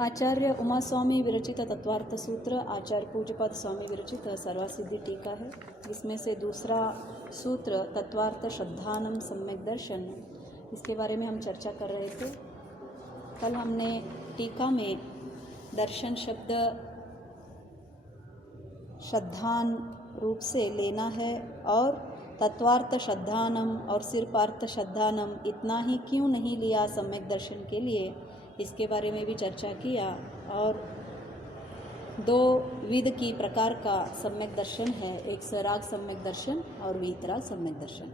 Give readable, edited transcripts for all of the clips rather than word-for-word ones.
आचार्य उमा स्वामी विरचित तत्वार्थ सूत्र, आचार्य पूज्यपाद स्वामी विरचित सर्वासिद्धि टीका है। इसमें से दूसरा सूत्र तत्वार्थ श्रद्धानम सम्यक दर्शन, इसके बारे में हम चर्चा कर रहे थे। कल हमने टीका में दर्शन शब्द श्रद्धान रूप से लेना है और तत्वार्थ श्रद्धानम और सिर्फ अर्थ श्रद्धानम इतना ही क्यों नहीं लिया सम्यक दर्शन के लिए, इसके बारे में भी चर्चा किया। और दो विध की प्रकार का सम्यक दर्शन है, एक सराग सम्यक दर्शन और वीतराग सम्यक दर्शन।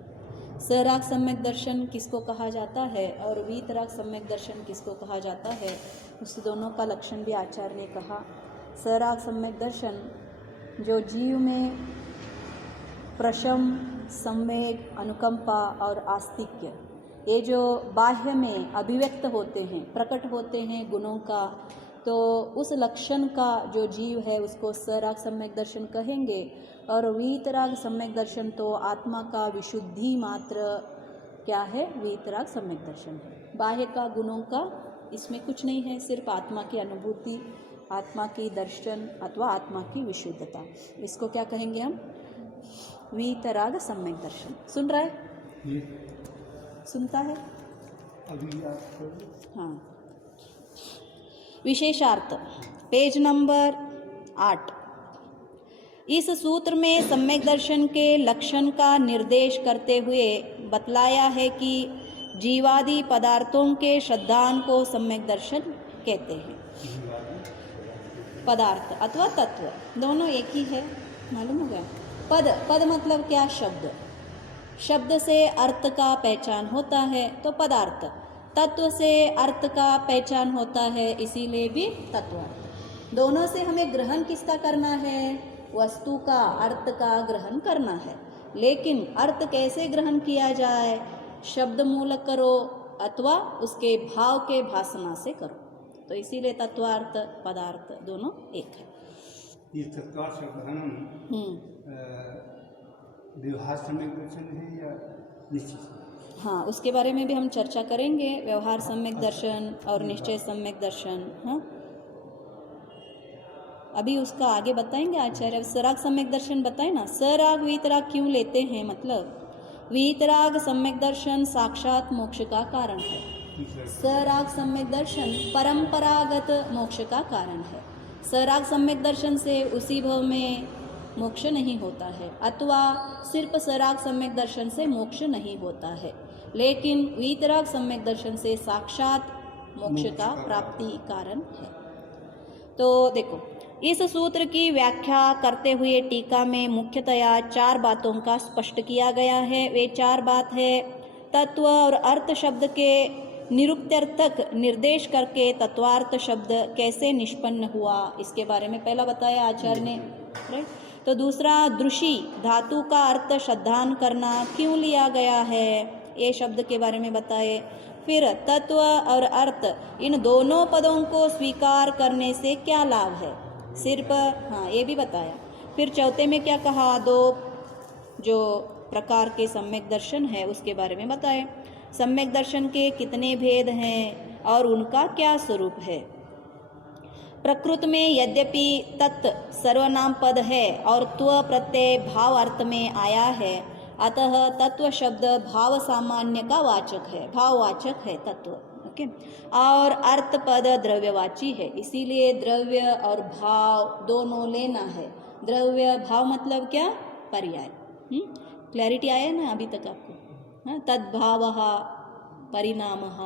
सराग सम्यक दर्शन किसको कहा जाता है और वीतराग सम्यक दर्शन किसको कहा जाता है, उस दोनों का लक्षण भी आचार्य ने कहा। सराग सम्यक दर्शन जो जीव में प्रशम, संवेग, अनुकंपा और आस्तिक्य, ये जो बाह्य में अभिव्यक्त होते हैं, प्रकट होते हैं गुणों का, तो उस लक्षण का जो जीव है उसको सराग सम्यक दर्शन कहेंगे। और वीतराग सम्यक दर्शन तो आत्मा का विशुद्धि मात्र क्या है, वीतराग सम्यक दर्शन है। बाह्य का गुणों का इसमें कुछ नहीं है, सिर्फ आत्मा की अनुभूति, आत्मा की दर्शन अथवा आत्मा की विशुद्धता, इसको क्या कहेंगे हम, वीतराग सम्यक दर्शन। सुन रहा है, सुनता है अभी हाँ। विशेषार्थ पेज नंबर 8। इस सूत्र में सम्यक दर्शन के लक्षण का निर्देश करते हुए बतलाया है कि जीवादि पदार्थों के श्रद्धान को सम्यक दर्शन कहते हैं। पदार्थ अथवा तत्व दोनों एक ही है, मालूम हो गया। पद मतलब क्या, शब्द, शब्द से अर्थ का पहचान होता है तो पदार्थ, तत्व से अर्थ का पहचान होता है इसीलिए भी तत्वार्थ। दोनों से हमें ग्रहण किसका करना है, वस्तु का, अर्थ का ग्रहण करना है। लेकिन अर्थ कैसे ग्रहण किया जाए, शब्द मूलक करो अथवा उसके भाव के भासना से करो, तो इसीलिए तत्वार्थ पदार्थ दोनों एक है। ये तत्वार्थ ग्रहण व्यवहार सम्यक दर्शन है या निश्चय? हाँ, उसके बारे में भी हम चर्चा करेंगे, व्यवहार सम्यक दर्शन और निश्चय सम्यक दर्शन। हाँ, अभी उसका आगे बताएंगे आचार्य। सराग सम्यक दर्शन बताए ना, सराग वीतराग क्यों लेते हैं, मतलब वीतराग सम्यक दर्शन साक्षात मोक्ष का कारण है, सराग सम्यक दर्शन परंपरागत मोक्ष का कारण है। सराग सम्यक दर्शन से उसी भव में मोक्ष नहीं होता है, अथवा सिर्फ सराग सम्यक दर्शन से मोक्ष नहीं होता है, लेकिन वीतराग सम्यक दर्शन से साक्षात मोक्ष का प्राप्ति कारण है। तो देखो, इस सूत्र की व्याख्या करते हुए टीका में मुख्यतया 4 बातों का स्पष्ट किया गया है। वे 4 बात है, तत्व और अर्थ शब्द के निरुक्त्यर्थक निर्देश करके तत्वार्थ शब्द कैसे निष्पन्न हुआ, इसके बारे में पहला बताया आचार्य ने, राइट। तो दूसरा, दृषि धातु का अर्थ श्रद्धान करना क्यों लिया गया है, ये शब्द के बारे में बताए। फिर तत्व और अर्थ इन दोनों पदों को स्वीकार करने से क्या लाभ है, सिर्फ हाँ ये भी बताया। फिर चौथे में क्या कहा, 2 जो प्रकार के सम्यक दर्शन है उसके बारे में बताए। सम्यक दर्शन के कितने भेद हैं और उनका क्या स्वरूप है। प्रकृत में यद्यपि तत् सर्वनाम पद है और त्व प्रत्यय भाव अर्थ में आया है, अतः तत्व शब्द भाव सामान्य का वाचक है, भाववाचक है तत्व, ओके। और अर्थ पद द्रव्यवाची है, इसीलिए द्रव्य और भाव दोनों लेना है। द्रव्य भाव मतलब क्या, पर्याय। क्लैरिटी आया ना अभी तक आपको, हाँ। तद्भावः परिणामः,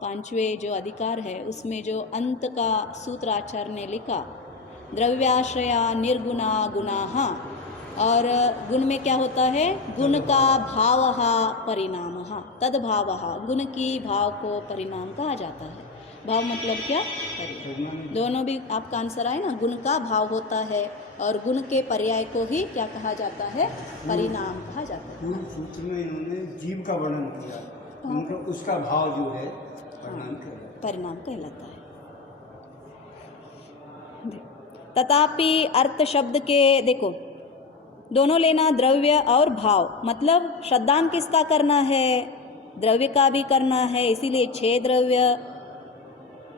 5वें जो अधिकार है उसमें जो अंत का सूत्र आचार्य ने लिखा, द्रव्याश्रया निर्गुणा गुणाः, और गुण में क्या होता है, गुण का भावः परिणामः, तद्भावः, गुण की भाव को परिणाम कहा जाता है। भाव मतलब क्या, परिणाम। दोनों भी आपका आंसर आए ना, गुण का भाव होता है और गुण के पर्याय को ही क्या कहा जाता है, परिणाम कहा जाता है। पूर्व सूत्र में इन्होंने जीव का वर्णन किया, उनका उसका भाव जो है परिणाम कहलाता है। तथापि अर्थ शब्द के देखो दोनों लेना, द्रव्य और भाव, मतलब श्रद्धान किसका करना है, द्रव्य का भी करना है, इसीलिए 6 द्रव्य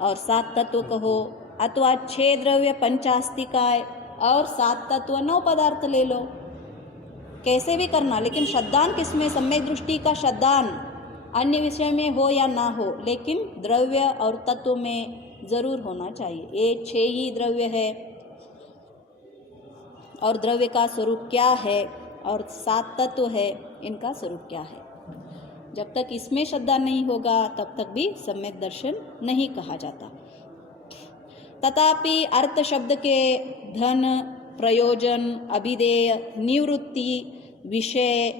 और 7 तत्व कहो, अथवा 6 द्रव्य पंचास्तिकाय और 7 तत्व 9 पदार्थ ले लो, कैसे भी करना। लेकिन श्रद्धान किसमें, सम्यक दृष्टि का श्रद्धान अन्य विषय में हो या ना हो, लेकिन द्रव्य और तत्व में जरूर होना चाहिए। ये 6 ही द्रव्य है और द्रव्य का स्वरूप क्या है और 7 तत्व है, इनका स्वरूप क्या है। जब तक इसमें श्रद्धा नहीं होगा तब तक भी सम्यक दर्शन नहीं कहा जाता। तथापि अर्थ शब्द के धन, प्रयोजन, अभिधेय, निवृत्ति, विषय,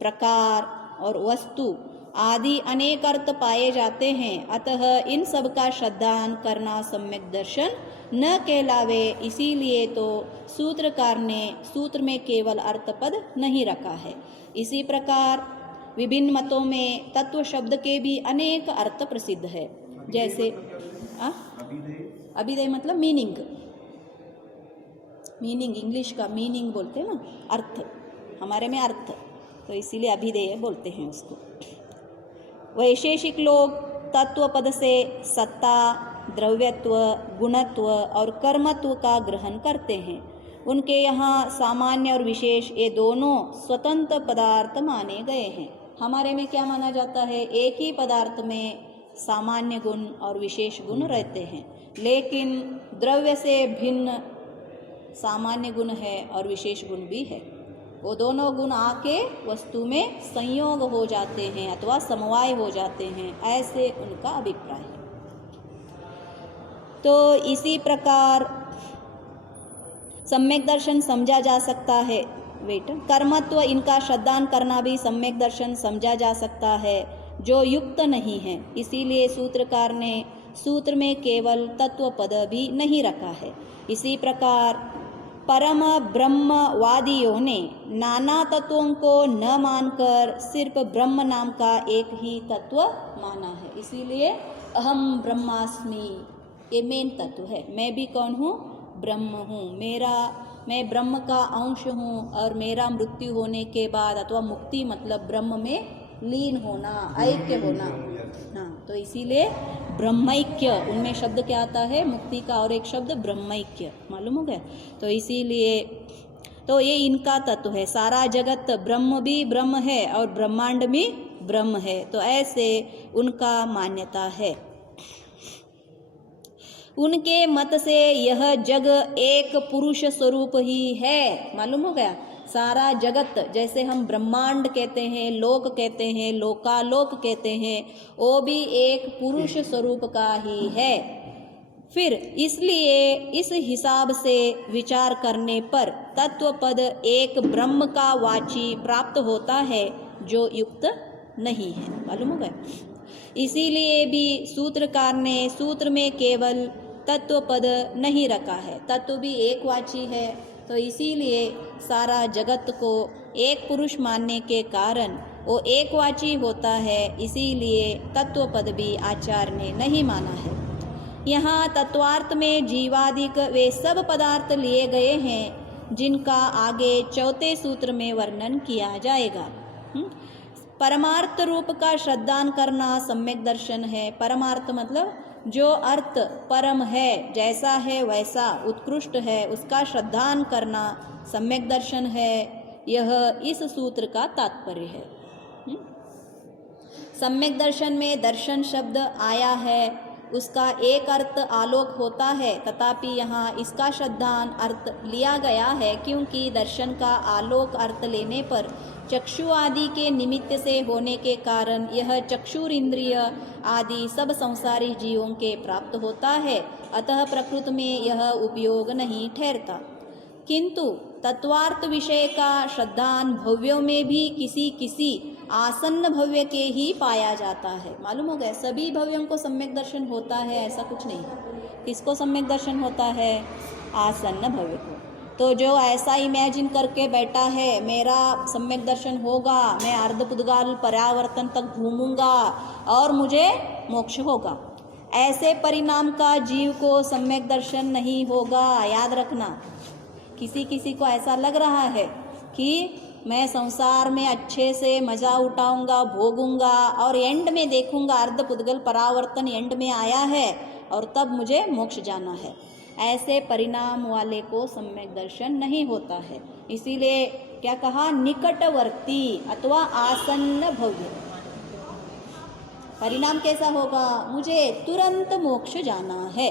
प्रकार और वस्तु आदि अनेक अर्थ पाए जाते हैं। अतः इन सब का श्रद्धान करना सम्यक दर्शन न कहलावे। इसीलिए तो सूत्रकार ने सूत्र में केवल अर्थ पद नहीं रखा है। इसी प्रकार विभिन्न मतों में तत्व शब्द के भी अनेक अर्थ प्रसिद्ध है। जैसे अभिधेय मतलब मीनिंग, इंग्लिश का मीनिंग बोलते हैं ना, अर्थ, हमारे में अर्थ, तो इसीलिए अभिधेय बोलते हैं उसको। वैशेषिक लोग तत्व पद से सत्ता, द्रव्यत्व, गुणत्व और कर्मत्व का ग्रहण करते हैं। उनके यहाँ सामान्य और विशेष ये दोनों स्वतंत्र पदार्थ माने गए हैं। हमारे में क्या माना जाता है, एक ही पदार्थ में सामान्य गुण और विशेष गुण रहते हैं, लेकिन द्रव्य से भिन्न सामान्य गुण है और विशेष गुण भी है। वो दोनों गुण आके वस्तु में संयोग हो जाते हैं अथवा समवाय हो जाते हैं, ऐसे उनका अभिप्राय है। तो इसी प्रकार सम्यक दर्शन समझा जा सकता है। कर्मत्व, इनका श्रद्धान करना भी सम्यक दर्शन समझा जा सकता है, जो युक्त नहीं है। इसीलिए सूत्रकार ने सूत्र में केवल तत्व पद भी नहीं रखा है। इसी प्रकार परम ब्रह्मवादियों ने नाना तत्वों को न मानकर सिर्फ ब्रह्म नाम का एक ही तत्व माना है। इसीलिए अहम ब्रह्मास्मि, ये मेन तत्व है। मैं भी कौन हूँ, ब्रह्म हूँ। मैं ब्रह्म का अंश हूँ और मेरा मृत्यु होने के बाद अथवा मुक्ति मतलब ब्रह्म में लीन होना, ऐक्य होना। हाँ, तो इसीलिए ब्रह्मैक्य, उनमें शब्द क्या आता है मुक्ति का, और एक शब्द ब्रह्मैक्य, मालूम हो गया। तो इसीलिए तो ये इनका तत्व है। सारा जगत ब्रह्म भी ब्रह्म है और ब्रह्मांड भी ब्रह्म है, तो ऐसे उनका मान्यता है। उनके मत से यह जग एक पुरुष स्वरूप ही है, मालूम हो गया। सारा जगत, जैसे हम ब्रह्मांड कहते हैं, लोक कहते हैं, लोकालोक कहते हैं, वो भी एक पुरुष स्वरूप का ही है। फिर इसलिए इस हिसाब से विचार करने पर तत्वपद एक ब्रह्म का वाची प्राप्त होता है, जो युक्त नहीं है, मालूम हो गया। इसीलिए भी सूत्रकार ने सूत्र में केवल तत्व पद नहीं रखा है, तत्व भी एक वाची है। तो इसीलिए सारा जगत को एक पुरुष मानने के कारण वो एक वाची होता है, इसीलिए तत्व पद भी आचार्य ने नहीं माना है। यहाँ तत्वार्थ में जीवादिक वे सब पदार्थ लिए गए हैं जिनका आगे चौथे सूत्र में वर्णन किया जाएगा। परमार्थ रूप का श्रद्धान करना सम्यक दर्शन है। परमार्थ मतलब जो अर्थ परम है, जैसा है वैसा उत्कृष्ट है, उसका श्रद्धान करना सम्यक दर्शन है। यह इस सूत्र का तात्पर्य है। सम्यक दर्शन में दर्शन शब्द आया है, उसका एक अर्थ आलोक होता है, तथापि यहाँ इसका श्रद्धान अर्थ लिया गया है, क्योंकि दर्शन का आलोक अर्थ लेने पर चक्षु आदि के निमित्त से होने के कारण यह चक्षुर इंद्रिय आदि सब संसारी जीवों के प्राप्त होता है, अतः प्रकृति में यह उपयोग नहीं ठहरता। किंतु तत्वार्थ विषय का श्रद्धान भव्यों में भी किसी किसी आसन्न भव्य के ही पाया जाता है। मालूम हो गया, सभी भव्यों को सम्यक दर्शन होता है ऐसा कुछ नहीं है। किसको सम्यक दर्शन होता है? आसन्न भव्य को। तो जो ऐसा इमेजिन करके बैठा है मेरा सम्यक दर्शन होगा, मैं अर्धपुद्गाल परावर्तन तक घूमूंगा और मुझे मोक्ष होगा, ऐसे परिणाम का जीव को सम्यक दर्शन नहीं होगा, याद रखना। किसी किसी को ऐसा लग रहा है कि मैं संसार में अच्छे से मजा उठाऊंगा, भोगूंगा और एंड में देखूंगा अर्ध पुद्गल परावर्तन एंड में आया है और तब मुझे मोक्ष जाना है, ऐसे परिणाम वाले को सम्यक दर्शन नहीं होता है। इसीलिए क्या कहा, निकटवर्ती अथवा आसन्न भव्य। परिणाम कैसा होगा, मुझे तुरंत मोक्ष जाना है,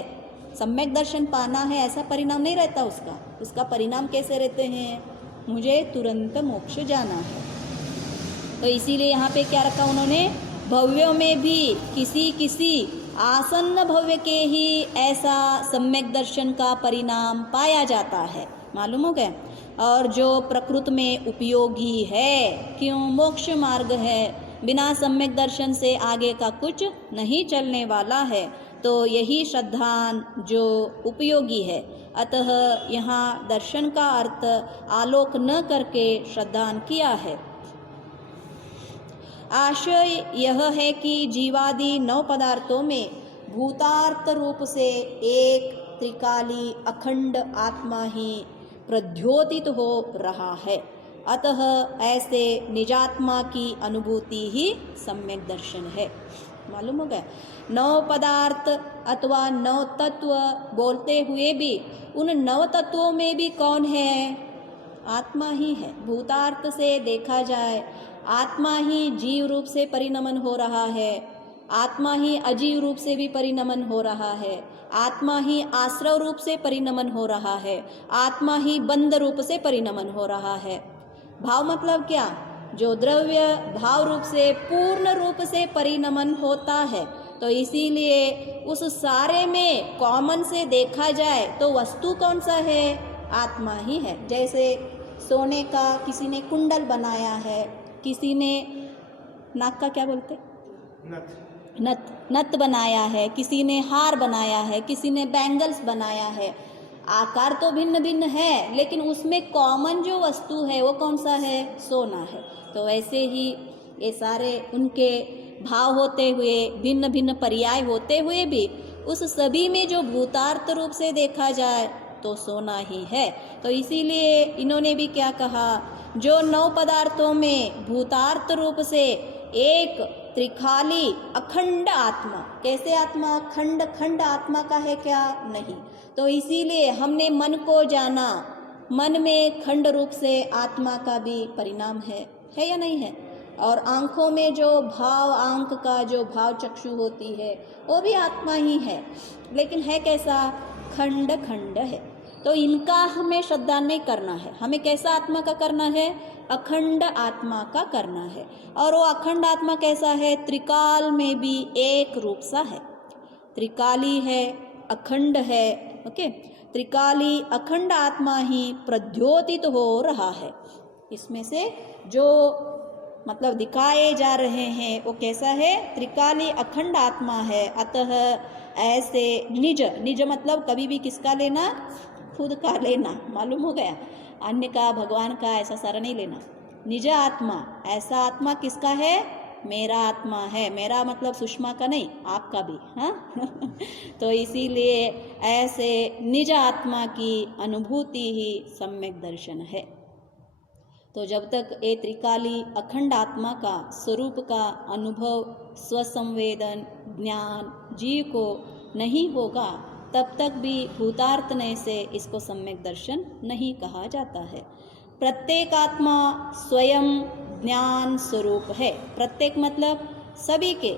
सम्यक दर्शन पाना है, ऐसा परिणाम नहीं रहता उसका। उसका परिणाम कैसे रहते हैं, मुझे तुरंत मोक्ष जाना है। तो इसीलिए यहाँ पे क्या रखा उन्होंने, भव्यों में भी किसी आसन्न भव्य के ही ऐसा सम्यक दर्शन का परिणाम पाया जाता है, मालूम हो गया। और जो प्रकृति में उपयोगी है, क्यों, मोक्ष मार्ग है, बिना सम्यक दर्शन से आगे का कुछ नहीं चलने वाला है, तो यही श्रद्धान जो उपयोगी है। अतः यहाँ दर्शन का अर्थ आलोक न करके श्रद्धान किया है। आशय यह है कि जीवादि 9 पदार्थों में भूतार्थ रूप से एक त्रिकाली अखंड आत्मा ही प्रद्योतित हो रहा है। अतः ऐसे निजात्मा की अनुभूति ही सम्यक दर्शन है, मालूम हो गया। 9 पदार्थ अथवा 9 तत्व बोलते हुए भी उन 9 तत्वों में भी कौन है, आत्मा ही है। भूतार्थ से देखा जाए आत्मा ही जीव रूप से परिणमन हो रहा है, आत्मा ही अजीव रूप से भी परिणमन हो रहा है, आत्मा ही आश्रव रूप से परिणमन हो रहा है, आत्मा ही बंध रूप से परिणमन हो रहा है। भाव मतलब क्या, जो द्रव्य भाव रूप से पूर्ण रूप से परिणमन होता है। तो इसीलिए उस सारे में कॉमन से देखा जाए तो वस्तु कौन सा है, आत्मा ही है। जैसे सोने का किसी ने कुंडल बनाया है, किसी ने नाक का क्या बोलते, नथ बनाया है, किसी ने हार बनाया है, किसी ने बैंगल्स बनाया है। आकार तो भिन्न भिन्न है, लेकिन उसमें कॉमन जो वस्तु है वो कौन सा है, सोना है। तो ऐसे ही ये सारे उनके भाव होते हुए, भिन्न भिन्न पर्याय होते हुए भी उस सभी में जो भूतार्थ रूप से देखा जाए तो सोना ही है। तो इसीलिए इन्होंने भी क्या कहा, जो 9 पदार्थों में भूतार्थ रूप से एक त्रिकाली अखंड आत्मा, कैसे आत्मा, खंड खंड आत्मा का है क्या, नहीं। तो इसीलिए हमने मन को जाना, मन में खंड रूप से आत्मा का भी परिणाम है या नहीं है। और आंखों में जो भाव, आंख का जो भाव चक्षु होती है वो भी आत्मा ही है, लेकिन है कैसा, खंड खंड है। तो इनका हमें श्रद्धा नहीं करना है, हमें कैसा आत्मा का करना है, अखंड आत्मा का करना है। और वो अखंड आत्मा कैसा है, त्रिकाल में भी एक रूप सा है, त्रिकाली है, अखंड है। ओके, त्रिकाली अखंड आत्मा ही प्रद्योतित हो रहा है। इसमें से जो मतलब दिखाए जा रहे हैं वो कैसा है, त्रिकाली अखंड आत्मा है। अतः ऐसे निज, निज मतलब कभी भी किसका लेना, खुद का लेना, मालूम हो गया, अन्य का, भगवान का, ऐसा सारा नहीं लेना। निज आत्मा, ऐसा आत्मा किसका है, मेरा आत्मा है। मेरा मतलब सुषमा का नहीं, आपका भी, हाँ। तो इसीलिए ऐसे निज आत्मा की अनुभूति ही सम्यक दर्शन है। तो जब तक ये त्रिकाली अखंड आत्मा का स्वरूप का अनुभव, स्वसंवेदन, ज्ञान जीव को नहीं होगा, तब तक भी भूतार्थने से इसको सम्यक दर्शन नहीं कहा जाता है। प्रत्येक आत्मा स्वयं ज्ञान स्वरूप है। प्रत्येक मतलब सभी के,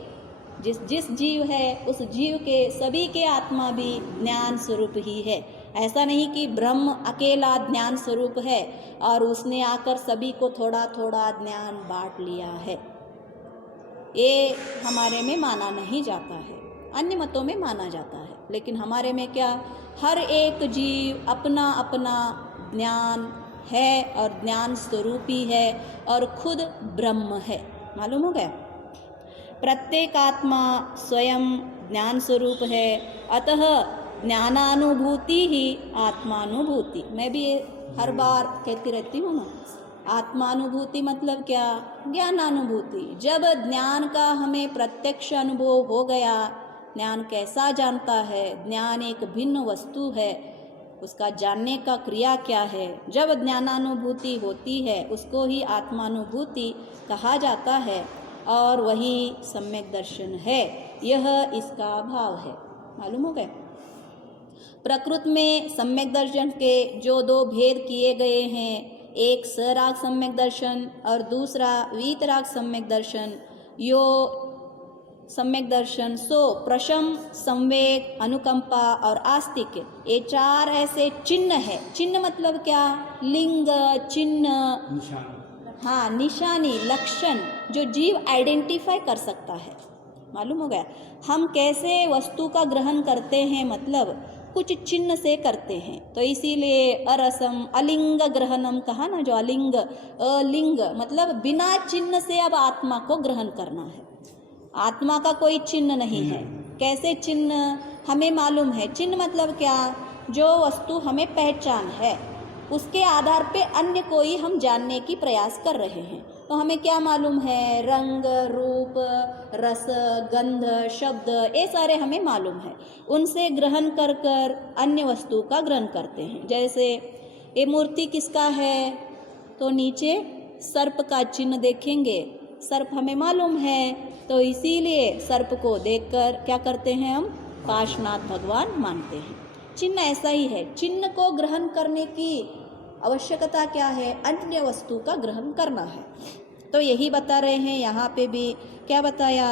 जिस जिस जीव है उस जीव के सभी के आत्मा भी ज्ञान स्वरूप ही है। ऐसा नहीं कि ब्रह्म अकेला ज्ञान स्वरूप है और उसने आकर सभी को थोड़ा थोड़ा ज्ञान बांट लिया है, ये हमारे में माना नहीं जाता है। अन्य मतों में माना जाता है, लेकिन हमारे में क्या, हर एक जीव अपना अपना ज्ञान है और ज्ञान स्वरूपी है और खुद ब्रह्म है, मालूम हो गया। प्रत्येक आत्मा स्वयं ज्ञान स्वरूप है, अतः ज्ञानानुभूति ही आत्मानुभूति। मैं भी हर बार कहती रहती हूँ ना, आत्मानुभूति मतलब क्या, ज्ञानानुभूति। जब ज्ञान का हमें प्रत्यक्ष अनुभव हो गया, ज्ञान कैसा जानता है, ज्ञान एक भिन्न वस्तु है, उसका जानने का क्रिया क्या है। जब ज्ञानानुभूति होती है उसको ही आत्मानुभूति कहा जाता है और वही सम्यक दर्शन है। यह इसका भाव है। मालूम हो गया। प्रकृति में सम्यक दर्शन के जो दो भेद किए गए हैं, एक सराग सम्यक दर्शन और दूसरा वीतराग सम्यक दर्शन। यो सम्यक दर्शन सो प्रशम, संवेग, अनुकंपा और आस्तिक, ये चार ऐसे चिन्ह है। चिन्ह मतलब क्या? लिंग, चिन्ह, निशान। हाँ, निशानी, लक्षण जो जीव आइडेंटिफाई कर सकता है। मालूम हो गया। हम कैसे वस्तु का ग्रहण करते हैं, मतलब कुछ चिन्ह से करते हैं। तो इसीलिए अरसम, अलिंग ग्रहणम कहा ना, जो अलिंग, अलिंग मतलब बिना चिन्ह से अब आत्मा को ग्रहण करना है। आत्मा का कोई चिन्ह नहीं है। कैसे चिन्ह? हमें मालूम है। चिन्ह मतलब क्या? जो वस्तु हमें पहचान है, उसके आधार पे अन्य कोई हम जानने की प्रयास कर रहे हैं। तो हमें क्या मालूम है? रंग, रूप, रस, गंध, शब्द, ये सारे हमें मालूम है। उनसे ग्रहण कर कर अन्य वस्तु का ग्रहण करते हैं। जैसे ये मूर्ति किसका है? तो नीचे सर्प का चिन्ह देखेंगे। सर्प हमें मालूम है, तो इसीलिए सर्प को देखकर क्या करते हैं हम? पाशनाथ भगवान मानते हैं। चिन्ह ऐसा ही है। चिन्ह को ग्रहण करने की आवश्यकता क्या है? अन्य वस्तु का ग्रहण करना है। तो यही बता रहे हैं यहाँ पे भी। क्या बताया?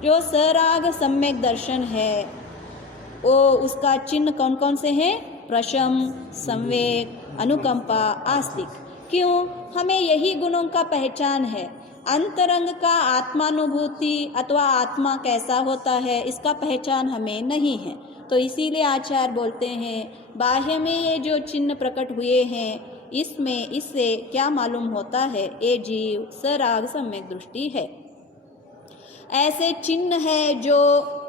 जो सराग सम्यक दर्शन है वो उसका चिन्ह कौन कौन से हैं? प्रशम, संवेग, अनुकंपा, आस्तिक। क्यों? हमें यही गुणों का पहचान है। अंतरंग का आत्मानुभूति अथवा आत्मा कैसा होता है, इसका पहचान हमें नहीं है। तो इसीलिए आचार्य बोलते हैं बाह्य में ये जो चिन्ह प्रकट हुए हैं, इसमें इससे क्या मालूम होता है? ये जीव सराग सम्यक दृष्टि है। ऐसे चिन्ह है जो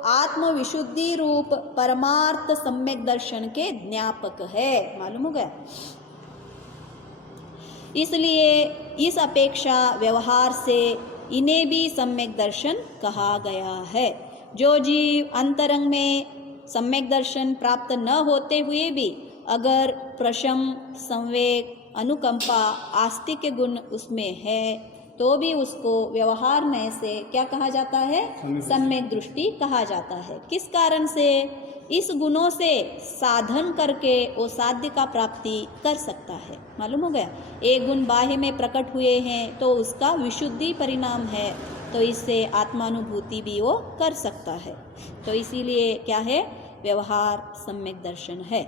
आत्मविशुद्धि रूप परमार्थ सम्यक दर्शन के ज्ञापक है। मालूम हो गया। इसलिए इस अपेक्षा व्यवहार से इन्हें भी सम्यक दर्शन कहा गया है। जो जीव अंतरंग में सम्यक दर्शन प्राप्त न होते हुए भी अगर प्रशम, संवेग, अनुकंपा, आस्तिक गुण उसमें है, तो भी उसको व्यवहार में से क्या कहा जाता है? सम्यक दृष्टि कहा जाता है। किस कारण से? इस गुणों से साधन करके वो साध्य का प्राप्ति कर सकता है। मालूम हो गया। एक गुण बाह्य में प्रकट हुए हैं तो उसका विशुद्धि परिणाम है, तो इससे आत्मानुभूति भी वो कर सकता है। तो इसीलिए क्या है? व्यवहार सम्यक दर्शन है।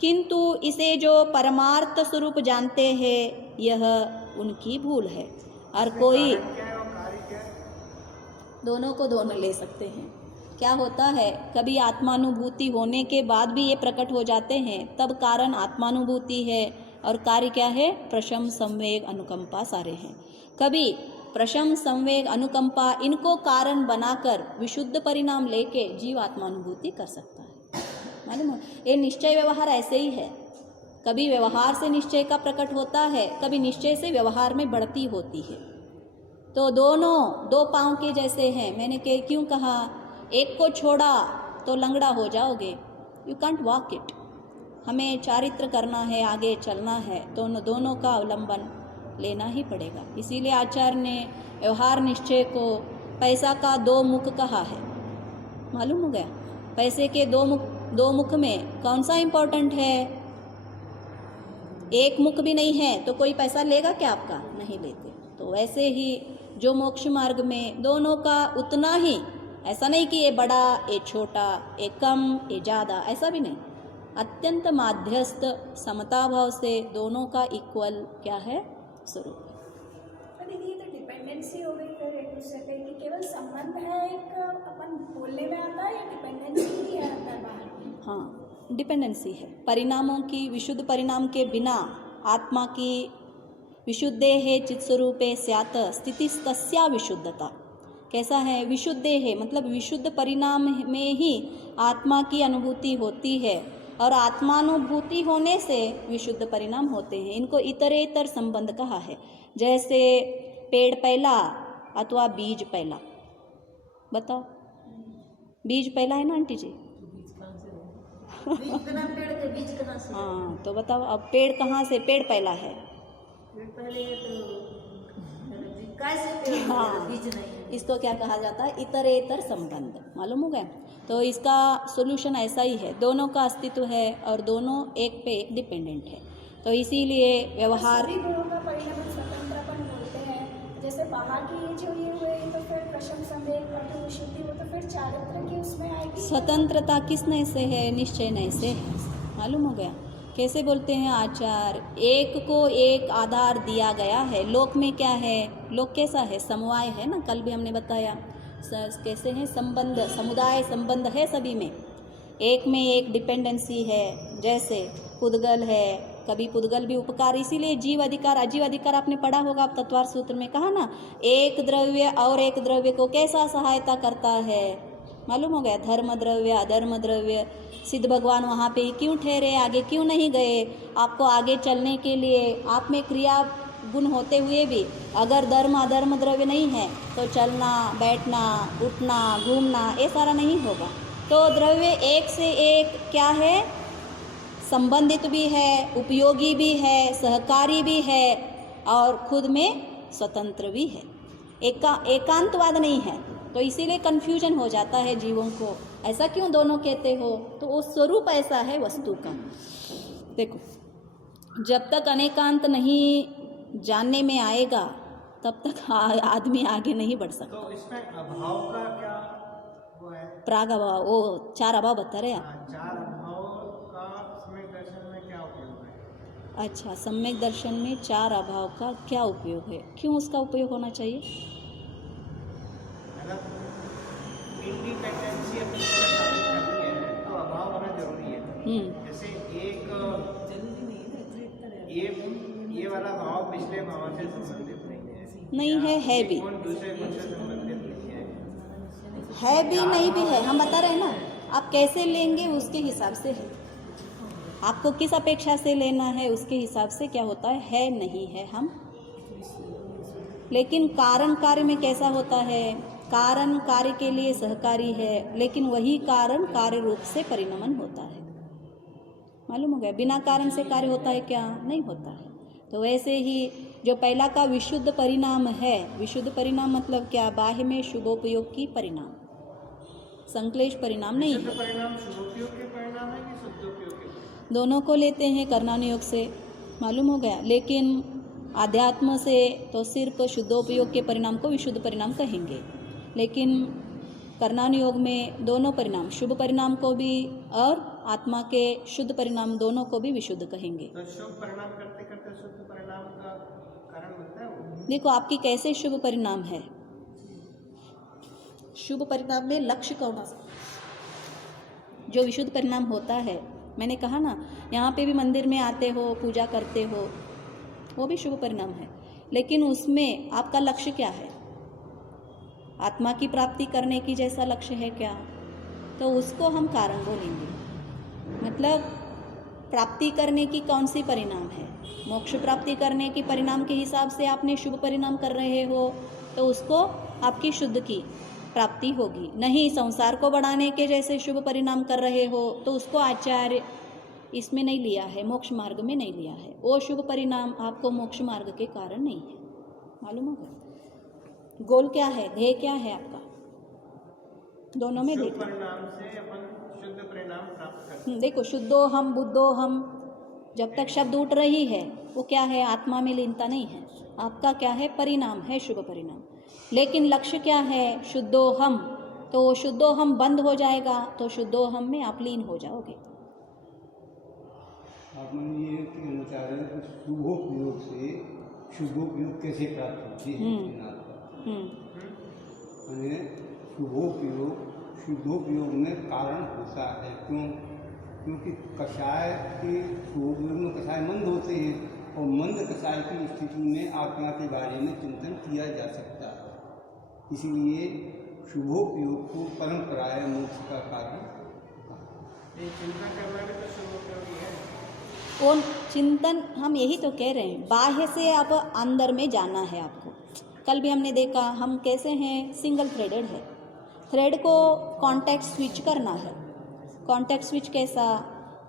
किंतु इसे जो परमार्थ स्वरूप जानते हैं, यह उनकी भूल है। और कोई दोनों को दोनों ले सकते हैं। क्या होता है, कभी आत्मानुभूति होने के बाद भी ये प्रकट हो जाते हैं, तब कारण आत्मानुभूति है और कार्य क्या है? प्रशम, संवेग, अनुकंपा सारे हैं। कभी प्रशम, संवेग, अनुकंपा इनको कारण बनाकर विशुद्ध परिणाम लेके जीव आत्मानुभूति कर सकता है। मालूम है? ये निश्चय व्यवहार ऐसे ही है। कभी व्यवहार से निश्चय का प्रकट होता है, कभी निश्चय से व्यवहार में बढ़ती होती है। तो दोनों दो पांव के जैसे हैं। मैंने क्यों कहा? एक को छोड़ा तो लंगड़ा हो जाओगे। You can't walk it. हमें चारित्र करना है, आगे चलना है, तो दोनों का अवलंबन लेना ही पड़ेगा। इसीलिए आचार्य ने व्यवहार निश्चय को पैसा का दो मुख कहा है। मालूम हो गया। पैसे के दो मुख में कौन सा इम्पोर्टेंट है? एक मुख भी नहीं है तो कोई पैसा लेगा क्या आपका? नहीं लेते। तो वैसे ही जो मोक्ष मार्ग में दोनों का उतना ही, ऐसा नहीं कि ये बड़ा, ये छोटा, ये कम, ये ज़्यादा, ऐसा भी नहीं। अत्यंत माध्यस्थ समता भाव से दोनों का इक्वल क्या है? स्वरूप। ये तो डिपेंडेंसी हो गई फिर एक दूसरे पे, कि केवल संबंध है एक अपन बोलने में आता है, या डिपेंडेंसी भी है अंदर बाहर? हाँ, डिपेंडेंसी है। परिणामों की विशुद्ध परिणाम के बिना आत्मा की विशुद्धे है चित्स्वरूपे स्यात् स्थितिस्तस्या विशुद्धता। कैसा है? विशुद्धे है मतलब विशुद्ध परिणाम में ही आत्मा की अनुभूति होती है, और आत्मानुभूति होने से विशुद्ध परिणाम होते हैं। इनको इतरेतर संबंध कहा है। जैसे पेड़ पहला अथवा बीज पहला। बताओ, बीज पहला है ना आंटी जी? बिना पेड़ के बीज कहाँ से? हाँ तो बताओ अब पेड़ कहाँ से, पेड़ पहला है। पेड़ पहले ये तो कैसे पेड़ बनेगा? हाँ। बीज नहीं है। इसको क्या कहा जाता है, इतरेतर संबंध, मालूम हो गया। तो इसका सोल्यूशन ऐसा ही है, दोनों का अस्तित्व है और दोनों एक पे एक डिपेंडेंट है। तो इसीलिए व्यवहार, सभी गुणों का परिणाम स्वतंत्रपन बोलते हैं। जैसे बाहर की ये जो ये हुए तो फिर प्रशम संवेग पटु विशुद्धि, वो तो फिर चारित्र की उसमें आएगी। स्वतंत्रता किस नय से है, निश्चय नय से है, मालूम हो गया। कैसे बोलते हैं आचार्य, एक को एक आधार दिया गया है। लोक में क्या है, लोक कैसा है, समवाय है ना, कल भी हमने बताया। कैसे हैं, संबंध, समुदाय संबंध है सभी में, एक में एक डिपेंडेंसी है। जैसे पुद्गल है, कभी पुद्गल भी उपकार, इसीलिए जीव अधिकार अजीव अधिकार आपने पढ़ा होगा, आप तत्वार्थ सूत्र में कहा ना, एक द्रव्य और एक द्रव्य को कैसा सहायता करता है, मालूम हो गया। धर्म द्रव्य अधर्म द्रव्य, सिद्ध भगवान वहाँ पे ही क्यों ठहरे, आगे क्यों नहीं गए। आपको आगे चलने के लिए आप में क्रिया गुण होते हुए भी अगर धर्म अधर्म द्रव्य नहीं है तो चलना बैठना उठना घूमना ये सारा नहीं होगा। तो द्रव्य एक से एक क्या है, संबंधित भी है, उपयोगी भी है, सहकारी भी है और खुद में स्वतंत्र भी है। एकांतवाद नहीं है। तो इसीलिए कन्फ्यूजन हो जाता है जीवों को, ऐसा क्यों दोनों कहते हो, तो वो स्वरूप ऐसा है वस्तु का। देखो, जब तक अनेकांत नहीं जानने में आएगा तब तक आदमी आगे नहीं बढ़ सकता। तो इसमें अभाव का क्या वो है? प्राग अभाव, वो चार अभाव बता रहे आप। चार अभाव का सम्यक दर्शन में क्या उपयोग है? अच्छा, सम्यक दर्शन में चार अभाव का क्या उपयोग है, क्यों उसका उपयोग होना चाहिए। मतलब इंडिपेंडेंसी अपनी जगह साबित करनी है तो अभाव होना जरूरी है। जैसे ये वाला भाव पिछले भाव से संबंधित नहीं है भी, दूसरे गुण से संबंधित नहीं है भी नहीं भी है। हम बता रहे हैं ना, आप कैसे लेंगे उसके हिसाब से है, आपको किस अपेक्षा से लेना है उसके हिसाब से क्या होता है नहीं है हम। लेकिन कारण कार्य में कैसा होता है, कारण कार्य के लिए सहकारी है, लेकिन वही कारण कार्य रूप से परिणमन होता है, मालूम हो गया। बिना कारण से कार्य होता है क्या, नहीं होता है। तो वैसे ही जो पहला का विशुद्ध परिणाम है, विशुद्ध परिणाम मतलब क्या, बाह्य में शुभोपयोग की परिणाम, संक्लेश परिणाम नहीं है। परिणाम शुभोपयोग के परिणाम है कि शुद्धोपयोग के? दोनों को लेते हैं कर्णानुयोग से, मालूम हो गया। लेकिन आध्यात्म से तो सिर्फ शुद्धोपयोग के परिणाम को विशुद्ध परिणाम कहेंगे, लेकिन कर्णानुयोग में दोनों परिणाम, शुभ परिणाम को भी और आत्मा के शुद्ध परिणाम दोनों को भी विशुद्ध कहेंगे। तो शुभ परिणाम करते करते शुद्ध परिणाम का कारण बनता है वो? देखो आपकी कैसे शुभ परिणाम है, शुभ परिणाम में लक्ष्य कौन सा, जो विशुद्ध परिणाम होता है। मैंने कहा ना, यहाँ पे भी मंदिर में आते हो, पूजा करते हो, वो भी शुभ परिणाम है, लेकिन उसमें आपका लक्ष्य क्या है, आत्मा की प्राप्ति करने की जैसा लक्ष्य है क्या, तो उसको हम कारण बोलेंगे। मतलब प्राप्ति करने की कौन सी परिणाम है, मोक्ष प्राप्ति करने की परिणाम के हिसाब से आपने शुभ परिणाम कर रहे हो तो उसको आपकी शुद्ध की प्राप्ति होगी। नहीं, संसार को बढ़ाने के जैसे शुभ परिणाम कर रहे हो तो उसको आचार्य इसमें नहीं लिया है, मोक्ष मार्ग में नहीं लिया है। वो शुभ परिणाम आपको मोक्ष मार्ग के कारण नहीं है, मालूम होगा। गोल क्या है, ध्येय क्या है आपका, दोनों में देखो। परिणाम से अपन शुद्ध परिणाम प्राप्त करते हैं। देखो, शुद्धो हम बुद्धो हम, जब तक शब्द उठ रही है वो क्या है, आत्मा में लीनता नहीं है, आपका क्या है, परिणाम है, शुभ परिणाम। लेकिन लक्ष्य क्या है, शुद्धो हम, तो वो शुद्धो हम बंद हो जाएगा तो शुद्धो हम में आप लीन हो जाओगे। आप मैंने ये कहना चाह रहे हैं कि शुभोपयोग से शुभोपयोग कैसे प्राप्त होती है। मैंने शुभोपयोग में कारण होता है, क्योंकि कषाय के शुभोपयोग में कषाय मंद होते हैं और मंद कषाय की स्थिति में आत्मा के बारे में चिंतन किया जा सकता है। इसलिए शुभोपयोग को परंपराएं मोक्ष का कार्य। चिंतन करना भी तो शुभोपयोगी है। कौन चिंतन, हम यही तो कह रहे हैं, बाह्य से आप अंदर में जाना है आपको। कल भी हमने देखा, हम कैसे हैं, सिंगल थ्रेडेड है, थ्रेड को कॉन्टैक्ट स्विच करना है। कॉन्टैक्ट स्विच कैसा,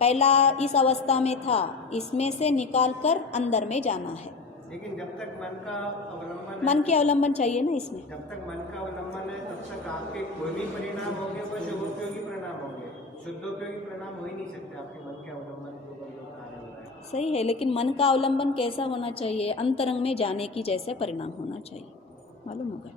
पहला इस अवस्था में था, इसमें से निकाल कर अंदर में जाना है। लेकिन जब तक मन का अवलंबन मन के अवलंबन चाहिए ना इसमें। जब तक मन का अवलंबन है तब तक आपके कोई भी परिणाम होंगे वो शुभोपयोगी परिणाम होंगे, शुद्धोपयोगी परिणाम हो ही नहीं सकते आपके मन के अवलंबन के ऊपर जो कार्य हो रहा है। सही है, लेकिन मन का अवलंबन कैसा होना चाहिए? अंतरंग में जाने की जैसे परिणाम होना चाहिए, मालूम होगा।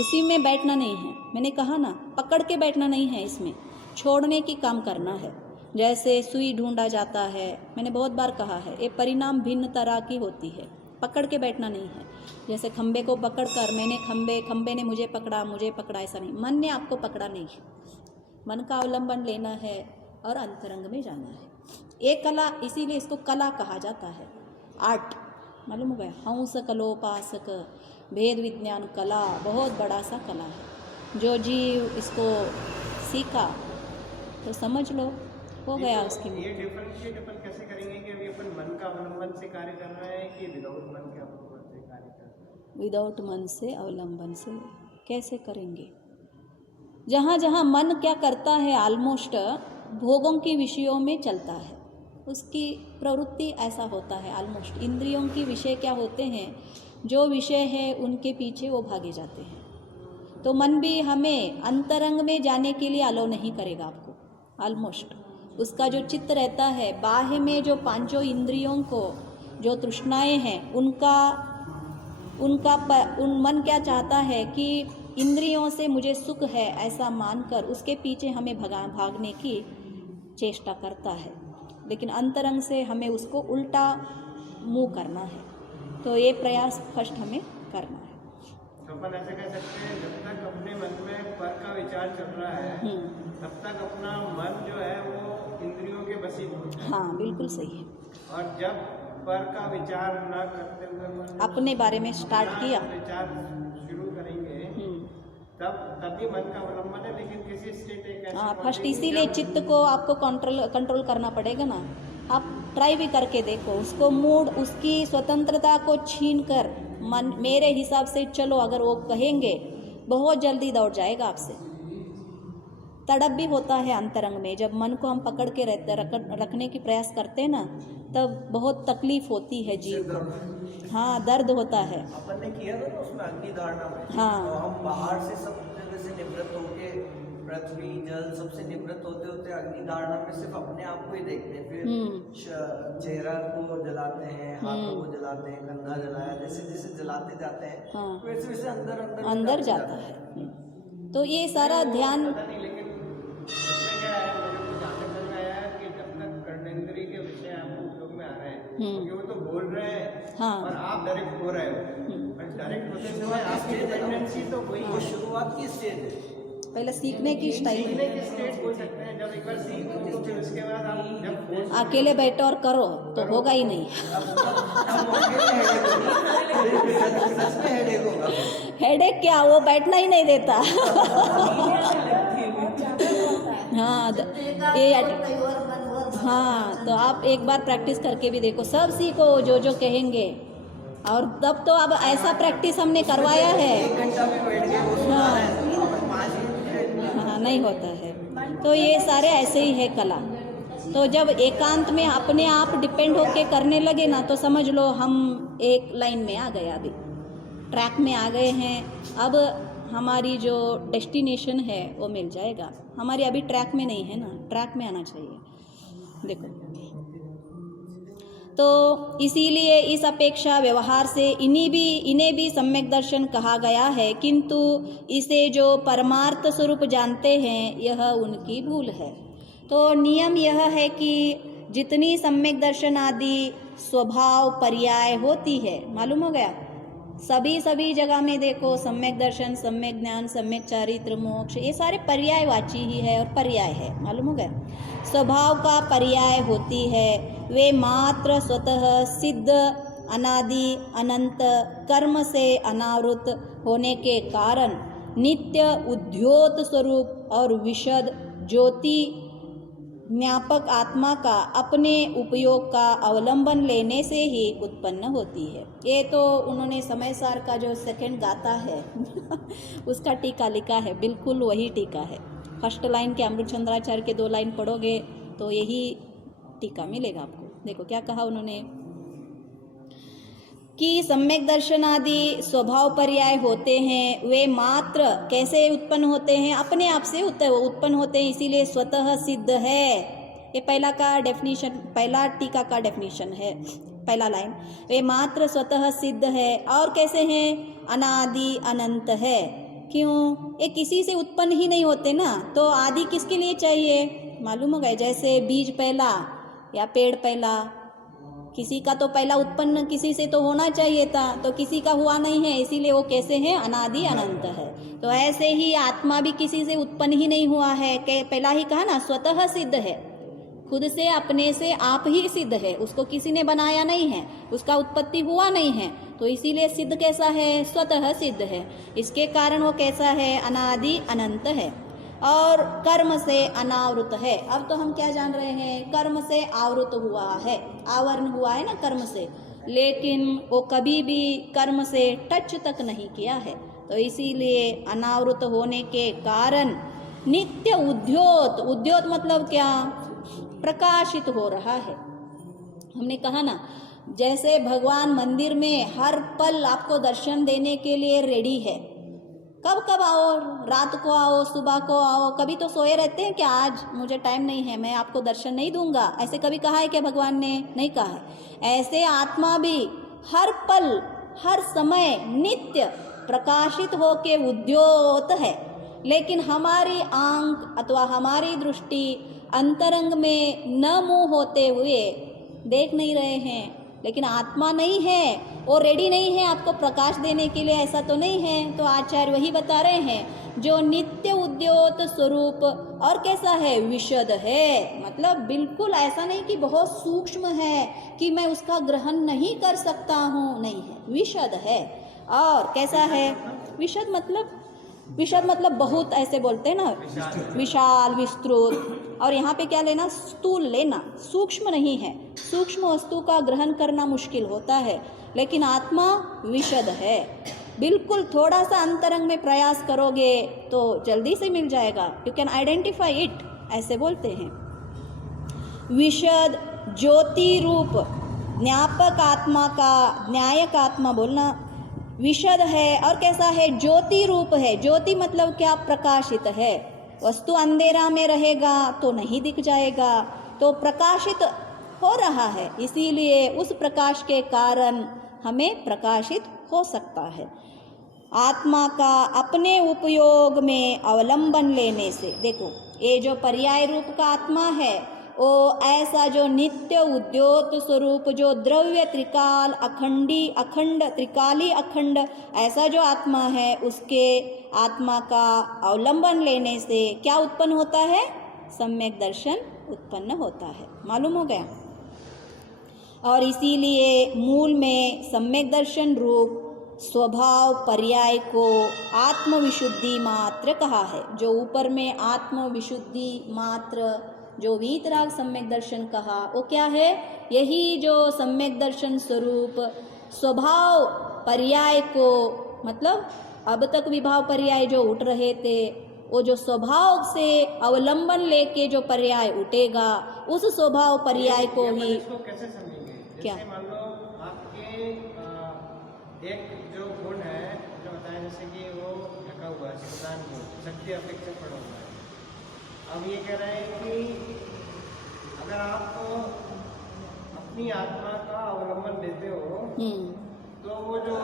उसी में बैठना नहीं है, मैंने कहा ना, पकड़ के बैठना नहीं है, इसमें छोड़ने की काम करना है। जैसे सुई ढूंढा जाता है, मैंने बहुत बार कहा है, ये परिणाम भिन्न तरह की होती है, पकड़ के बैठना नहीं है। जैसे खंबे को पकड़ कर मैंने खंबे ने मुझे पकड़ा, ऐसा नहीं। मन ने आपको पकड़ा नहीं है, मन का अवलंबन लेना है और अंतरंग में जाना है। ये कला, इसीलिए इसको कला कहा जाता है, आर्ट, मालूम हो गया। हंस कलोपासक भेद विज्ञान कला, बहुत बड़ा सा कला है। जो जीव इसको सीखा तो समझ लो हो गया उसकी। ये डिफरेंशिएट अपन कैसे करेंगे कि अभी अपन मन का अवलंबन से कार्य कर रहे हैं कि विदाउट मन के अवलंबन से कार्य कर रहे हैं? विदाउट मन से अवलंबन से कैसे करेंगे? जहाँ जहाँ मन क्या करता है, ऑलमोस्ट भोगों के विषयों में चलता है, उसकी प्रवृत्ति ऐसा होता है। ऑलमोस्ट इंद्रियों की विषय क्या होते हैं, जो विषय है उनके पीछे वो भागे जाते हैं। तो मन भी हमें अंतरंग में जाने के लिए अलाउ नहीं करेगा आपको। ऑलमोस्ट उसका जो चित्त रहता है, बाह्य में जो पांचों इंद्रियों को जो तृष्णाएं हैं, उन मन क्या चाहता है कि इंद्रियों से मुझे सुख है ऐसा मानकर उसके पीछे हमें भागने की चेष्टा करता है। लेकिन अंतरंग से हमें उसको उल्टा मुंह करना है। तो ये प्रयास फर्स्ट हमें करना है। तो अपन ऐसे कह सकते हैं, जब तक अपने मन में पर का विचार चल रहा है तब तक अपना मन जो है वो इंद्रियों के वशीभूत होता है। हाँ, बिल्कुल सही है। और जब पर का विचार न करते हुए अपने बारे में स्टार्ट किया, विचार शुरू करेंगे तभी मन का अवलंबन है। लेकिन किसी स्टेट एक हाँ, फर्स्ट इसीलिए चित्त को आपको कंट्रोल करना पड़ेगा ना। आप ट्राई भी करके देखो, उसको मूड, उसकी स्वतंत्रता को छीन कर मन मेरे हिसाब से चलो, अगर वो कहेंगे बहुत जल्दी दौड़ जाएगा आपसे। तड़प भी होता है अंतरंग में, जब मन को हम पकड़ के रखने की प्रयास करते हैं ना, तब बहुत तकलीफ होती है जीव को। हाँ, दर्द होता है। अपन ने किया था ना उसमें अग्नि धारणा में। हाँ। तो हम बाहर से सब जगह से निवृत्त होके, पृथ्वी जल सबसे निवृत्त होते होते अग्नि धारणा में सिर्फ अपने आप को ही देखते हैं। फिर चेहरा को जलाते हैं, हाथों को जलाते हैं, कंधा जलाया, जैसे जैसे जलाते जाते हैं हाँ। वैसे वैसे अंदर जाता है। तो ये सारा ध्यान, लेकिन इसमें क्या है, मेरे को जहाँ तक समझ में आया कि जब तक कर्णेंद्रिय के विषय आपको उपयोग में आ रहे हैं, क्योंकि वो तो बोल रहे हैं हाँ। और आप डायरेक्ट हो रहे हो, और डायरेक्ट होते समय आपकी डिपेंडेंसी तो वही वो शुरुआत की स्टेज है। पहले सीखने की स्टाइल सीखने के स्टेट बोल सकते हैं। जब एक बार सीख लो तो फिर उसके बाद आप जब force अकेले बैठो और करो तो होगा ही नहीं। हेडेक क्या, वो बैठना ही नहीं देता। हाँ, हाँ, तो आप एक बार प्रैक्टिस करके भी देखो, सब सीखो जो जो कहेंगे। और तब तो अब ऐसा प्रैक्टिस हमने करवाया है। हाँ, नहीं होता है। तो ये सारे ऐसे ही है कला। तो जब एकांत में अपने आप डिपेंड होके करने लगे ना, तो समझ लो हम एक लाइन में आ गए, अभी ट्रैक में आ गए हैं। अब हमारी जो डेस्टिनेशन है वो मिल जाएगा। हमारी अभी ट्रैक में नहीं है ना, ट्रैक में आना चाहिए। देखो, तो इसीलिए इस अपेक्षा व्यवहार से इन्हें भी सम्यक दर्शन कहा गया है, किंतु इसे जो परमार्थ स्वरूप जानते हैं यह उनकी भूल है। तो नियम यह है कि जितनी सम्यक दर्शन आदि स्वभाव पर्याय होती है, मालूम हो गया, सभी जगह में देखो सम्यक दर्शन, सम्यक ज्ञान, सम्यक चारित्र, मोक्ष, ये सारे पर्यायवाची ही है और पर्याय है, मालूम हो गया। स्वभाव का पर्याय होती है, वे मात्र स्वतः सिद्ध अनादि अनंत कर्म से अनावृत होने के कारण नित्य उद्योत स्वरूप और विशद ज्योति ज्ञापक आत्मा का अपने उपयोग का अवलंबन लेने से ही उत्पन्न होती है। ये तो उन्होंने समय सार का जो सेकंड गाता है उसका टीका लिखा है, बिल्कुल वही टीका है। फर्स्ट लाइन के अमृत चंद्राचार्य के 2 लाइन पढ़ोगे तो यही टीका मिलेगा आपको। देखो क्या कहा उन्होंने कि सम्यक दर्शन आदि स्वभाव पर्याय होते हैं, वे मात्र कैसे उत्पन्न होते हैं, अपने आप से उत्पन्न होते हैं, इसीलिए स्वतः सिद्ध है। ये पहला टीका का डेफिनेशन है, पहला लाइन। वे मात्र स्वतः सिद्ध है और कैसे हैं, अनादि अनंत है। क्यों, ये किसी से उत्पन्न ही नहीं होते ना, तो आदि किसके लिए चाहिए, मालूम हो गया। जैसे बीज पहला या पेड़ पहला, किसी का तो पहला उत्पन्न किसी से तो होना चाहिए था, तो किसी का हुआ नहीं है, इसीलिए वो कैसे हैं, अनादि अनंत है। तो ऐसे ही आत्मा भी किसी से उत्पन्न ही नहीं हुआ है, पहला ही कहा ना, स्वतः सिद्ध है, खुद से अपने से आप ही सिद्ध है, उसको किसी ने बनाया नहीं है, उसका उत्पत्ति हुआ नहीं है, तो इसीलिए सिद्ध कैसा है, स्वतः सिद्ध है। इसके कारण वो कैसा है, अनादि अनंत है और कर्म से अनावृत है। अब तो हम क्या जान रहे हैं, कर्म से आवृत हुआ है, आवरण हुआ है ना कर्म से, लेकिन वो कभी भी कर्म से टच तक नहीं किया है, तो इसीलिए अनावृत होने के कारण नित्य उद्योत मतलब क्या, प्रकाशित हो रहा है। हमने कहा ना, जैसे भगवान मंदिर में हर पल आपको दर्शन देने के लिए रेडी है, कब कब आओ, रात को आओ, सुबह को आओ, कभी तो सोए रहते हैं कि आज मुझे टाइम नहीं है, मैं आपको दर्शन नहीं दूंगा, ऐसे कभी कहा है क्या भगवान ने, नहीं कहा है। ऐसे आत्मा भी हर पल हर समय नित्य प्रकाशित होके उद्योत है, लेकिन हमारी आंख अथवा हमारी दृष्टि अंतरंग में न मुँह होते हुए देख नहीं रहे हैं। लेकिन आत्मा नहीं है, वो रेडी नहीं है आपको प्रकाश देने के लिए, ऐसा तो नहीं है। तो आचार्य वही बता रहे हैं, जो नित्य उद्योत स्वरूप और कैसा है, विशद है, मतलब बिल्कुल ऐसा नहीं कि बहुत सूक्ष्म है कि मैं उसका ग्रहण नहीं कर सकता हूँ, नहीं है, विशद है। और कैसा है, विशद मतलब बहुत, ऐसे बोलते हैं ना, विशाल विस्तृत। और यहाँ पे क्या लेना, स्थूल लेना, सूक्ष्म नहीं है, सूक्ष्म वस्तु का ग्रहण करना मुश्किल होता है, लेकिन आत्मा विशद है, बिल्कुल थोड़ा सा अंतरंग में प्रयास करोगे तो जल्दी से मिल जाएगा, यू कैन आइडेंटिफाई इट, ऐसे बोलते हैं। विशद ज्योति रूप ज्ञापक आत्मा का, न्यायक आत्मा बोलना, विशद है और कैसा है, ज्योति रूप है। ज्योति मतलब क्या, प्रकाशित है। वस्तु अंधेरा में रहेगा तो नहीं दिख जाएगा, तो प्रकाशित हो रहा है, इसीलिए उस प्रकाश के कारण हमें प्रकाशित हो सकता है। आत्मा का अपने उपयोग में अवलंबन लेने से, देखो ये जो पर्याय रूप का आत्मा है, वो ऐसा जो नित्य उद्योत स्वरूप, जो द्रव्य त्रिकाल अखंड त्रिकाली अखंड, ऐसा जो आत्मा है, उसके आत्मा का अवलंबन लेने से क्या उत्पन्न होता है, सम्यक दर्शन उत्पन्न होता है। मालूम हो गया। और इसीलिए मूल में सम्यक दर्शन रूप स्वभाव पर्याय को आत्मविशुद्धि मात्र कहा है। जो ऊपर में आत्मविशुद्धि मात्र, जो वीतराग सम्यक दर्शन कहा, वो क्या है, यही जो सम्यक दर्शन स्वरूप स्वभाव पर्याय को, मतलब अब तक विभाव पर्याय जो उठ रहे थे, वो जो स्वभाव से अवलंबन लेके जो पर्याय उठेगा, उस स्वभाव पर्याय को ही इसको कैसे समझेंगे, क्या, जैसे मान लो आपके एक जो गुण है, जो बताया जैसे कि वो ढका हुआ है, प्रधान गुण शक्ति अपेक्षा पड़ा हुआ है। अब ये कह रहे हैं कि अगर आप अपनी आत्मा का अवलंबन लेते हो, तो वो जो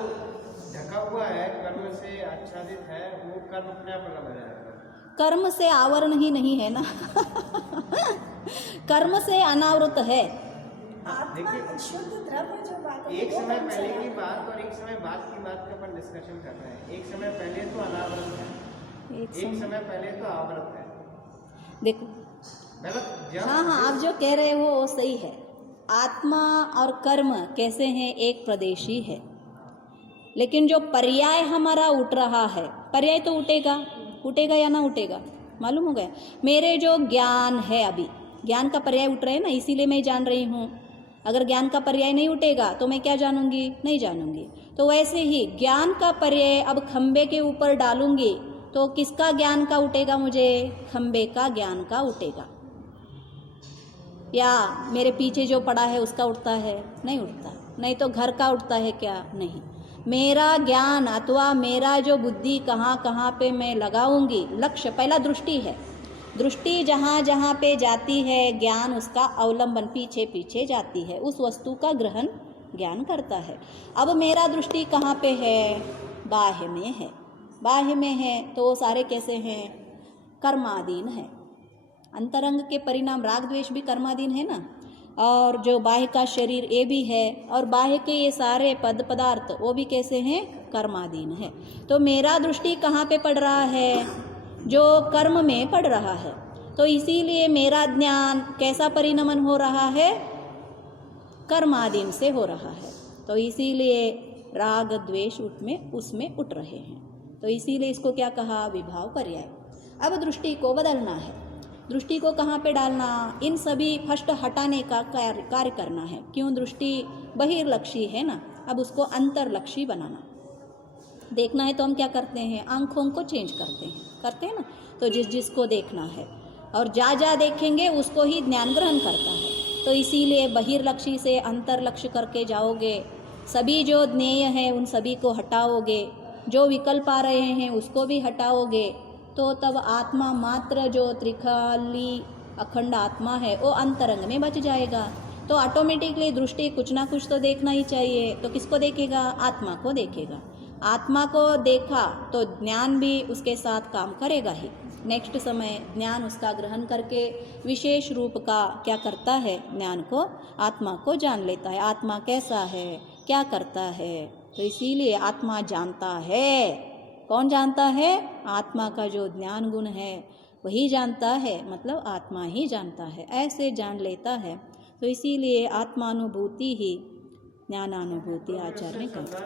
ढका हुआ है कर्म से आच्छादित है, वो कर्म अपने आप अलग हो जाएगा। कर्म से आवरण ही नहीं है ना कर्म से अनावृत है। आत्मा शुद्ध द्रव्य जो बात है, एक वो समय कौन सा पहले है? की बात और एक समय बाद की बात का अपन डिस्कशन कर रहे हैं। एक समय पहले तो अनावृत है, एक समय पहले तो आवृत है। देखो, मतलब जब हाँ, आप जो कह रहे हो वो सही है। आत्मा और कर्म कैसे हैं, एक प्रदेशी है, लेकिन जो पर्याय हमारा उठ रहा है, पर्याय तो उठेगा या ना उठेगा, मालूम हो गया। मेरे जो ज्ञान है, अभी ज्ञान का पर्याय उठ रहे हैं ना, इसीलिए मैं जान रही हूँ। अगर ज्ञान का पर्याय नहीं उठेगा तो मैं क्या जानूंगी, नहीं जानूंगी। तो वैसे ही ज्ञान का पर्याय अब खंबे के ऊपर डालूंगी तो किसका ज्ञान का उठेगा, मुझे खंबे का ज्ञान का उठेगा। या मेरे पीछे जो पड़ा है उसका उठता है? नहीं उठता। नहीं तो घर का उठता है क्या? नहीं। मेरा ज्ञान अथवा मेरा जो बुद्धि कहाँ कहाँ पे मैं लगाऊंगी, लक्ष्य पहला दृष्टि है। दृष्टि जहाँ जहाँ पे जाती है ज्ञान उसका अवलंबन पीछे पीछे जाती है, उस वस्तु का ग्रहण ज्ञान करता है। अब मेरा दृष्टि कहाँ पे है? बाह्य में है। बाह्य में है तो वो सारे कैसे हैं? कर्माधीन है। अंतरंग के परिणाम राग द्वेष भी कर्माधीन है ना, और जो बाह्य का शरीर ये भी है, और बाह्य के ये सारे पद पदार्थ वो भी कैसे हैं? कर्माधीन है। तो मेरा दृष्टि कहाँ पे पड़ रहा है? जो कर्म में पड़ रहा है। तो इसीलिए मेरा ज्ञान कैसा परिणमन हो रहा है? कर्माधीन से हो रहा है। तो इसीलिए राग द्वेष उसमें उठ रहे हैं। तो इसीलिए इसको क्या कहा? विभाव पर्याय। अब दृष्टि को बदलना है। दृष्टि को कहाँ पे डालना? इन सभी फर्स्ट हटाने का कार्य करना है। क्यों? दृष्टि बहिर्लक्षी है ना, अब उसको अंतर्लक्षी बनाना। देखना है तो हम क्या करते हैं? आंखों को चेंज करते हैं ना। तो जिसको देखना है और जा देखेंगे उसको ही ज्ञान ग्रहण करता है। तो इसीलिए बहिर्लक्षी से अंतर्लक्ष्य करके जाओगे, सभी जो ज्ञेय हैं उन सभी को हटाओगे, जो विकल्प आ रहे हैं उसको भी हटाओगे, तो तब आत्मा मात्र जो त्रिकाली अखंड आत्मा है वो अंतरंग में बच जाएगा। तो ऑटोमेटिकली दृष्टि कुछ ना कुछ तो देखना ही चाहिए। तो किसको देखेगा? आत्मा को देखेगा। आत्मा को देखा तो ज्ञान भी उसके साथ काम करेगा ही। नेक्स्ट समय ज्ञान उसका ग्रहण करके विशेष रूप का क्या करता है? ज्ञान को, आत्मा को जान लेता है। आत्मा कैसा है, क्या करता है। तो इसीलिए आत्मा जानता है। कौन जानता है? आत्मा का जो ज्ञान गुण है वही जानता है, मतलब आत्मा ही जानता है, ऐसे जान लेता है। तो इसीलिए आत्मानुभूति ही ज्ञानानुभूति आचार्य करता है।